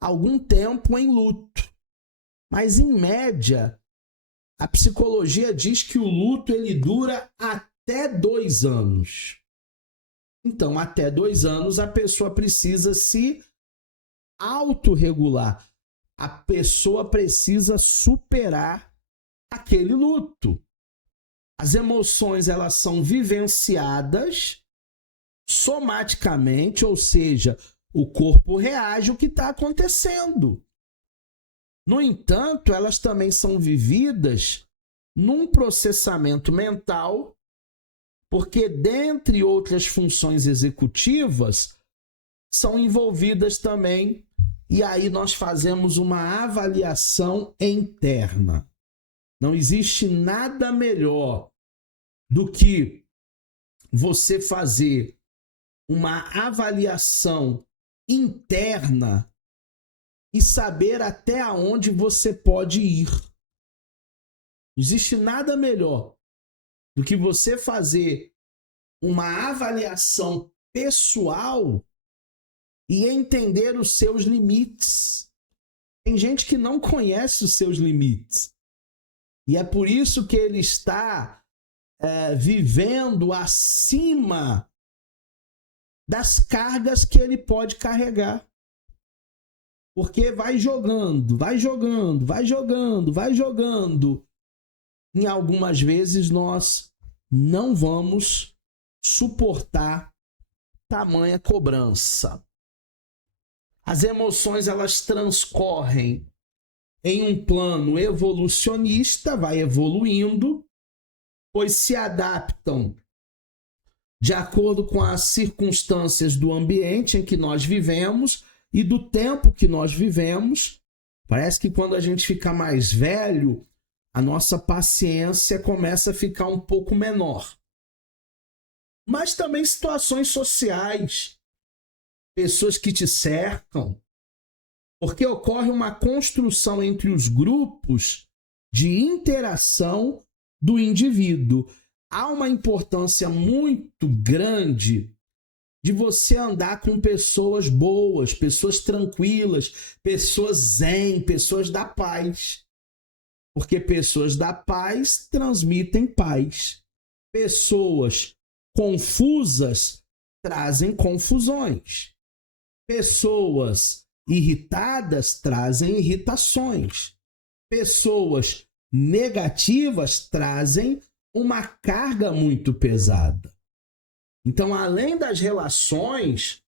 algum tempo em luto. Mas, em média, a psicologia diz que o luto ele dura até 2 anos. Então, até 2 anos, a pessoa precisa se autorregular. A pessoa precisa superar aquele luto. As emoções, elas são vivenciadas somaticamente, ou seja, o corpo reage ao que está acontecendo. No entanto, elas também são vividas num processamento mental, porque, dentre outras funções executivas, são envolvidas também, e aí nós fazemos uma avaliação interna. Não existe nada melhor do que você fazer uma avaliação interna e saber até onde você pode ir. Não existe nada melhor do que você fazer uma avaliação pessoal e entender os seus limites. Tem gente que não conhece os seus limites. E é por isso que ele está vivendo acima das cargas que ele pode carregar. Porque vai jogando. E algumas vezes nós não vamos suportar tamanha cobrança. As emoções, elas transcorrem em um plano evolucionista, vai evoluindo, pois se adaptam de acordo com as circunstâncias do ambiente em que nós vivemos e do tempo que nós vivemos. Parece que quando a gente fica mais velho, a nossa paciência começa a ficar um pouco menor. Mas também situações sociais, pessoas que te cercam, porque ocorre uma construção entre os grupos de interação do indivíduo. Há uma importância muito grande de você andar com pessoas boas, pessoas tranquilas, pessoas zen, pessoas da paz. Porque pessoas da paz transmitem paz. Pessoas confusas trazem confusões. Pessoas irritadas trazem irritações. Pessoas negativas trazem uma carga muito pesada. Então, além das relações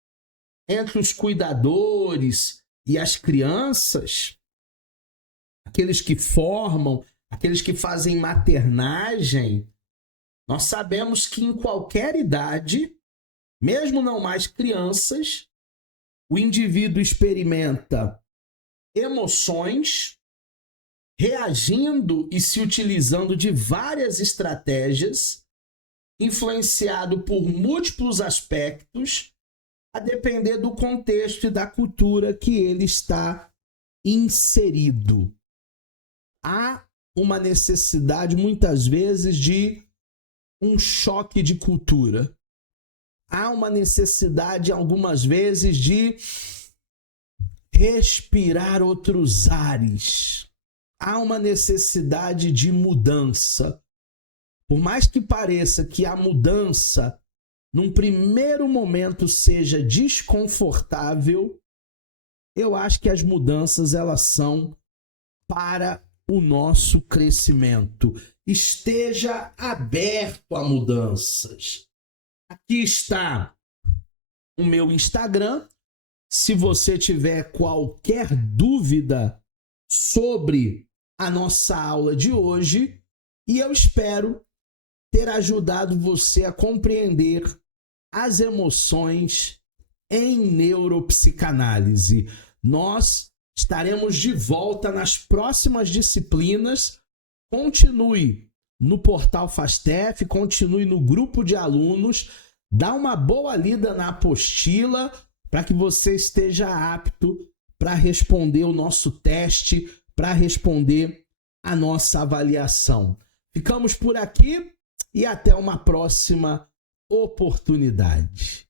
entre os cuidadores e as crianças, aqueles que formam, aqueles que fazem maternagem, nós sabemos que em qualquer idade, mesmo não mais crianças, o indivíduo experimenta emoções, reagindo e se utilizando de várias estratégias, influenciado por múltiplos aspectos, a depender do contexto e da cultura que ele está inserido. Há uma necessidade, muitas vezes, de um choque de cultura. Há uma necessidade, algumas vezes, de respirar outros ares. Há uma necessidade de mudança. Por mais que pareça que a mudança, num primeiro momento, seja desconfortável, eu acho que as mudanças, elas são para o nosso crescimento. Esteja aberto a mudanças. Aqui está o meu Instagram. Se você tiver qualquer dúvida sobre a nossa aula de hoje, e eu espero ter ajudado você a compreender as emoções em neuropsicanálise. Nós estaremos de volta nas próximas disciplinas. Continue no portal FASTEF, continue no grupo de alunos, dá uma boa lida na apostila para que você esteja apto para responder o nosso teste, para responder a nossa avaliação. Ficamos por aqui e até uma próxima oportunidade.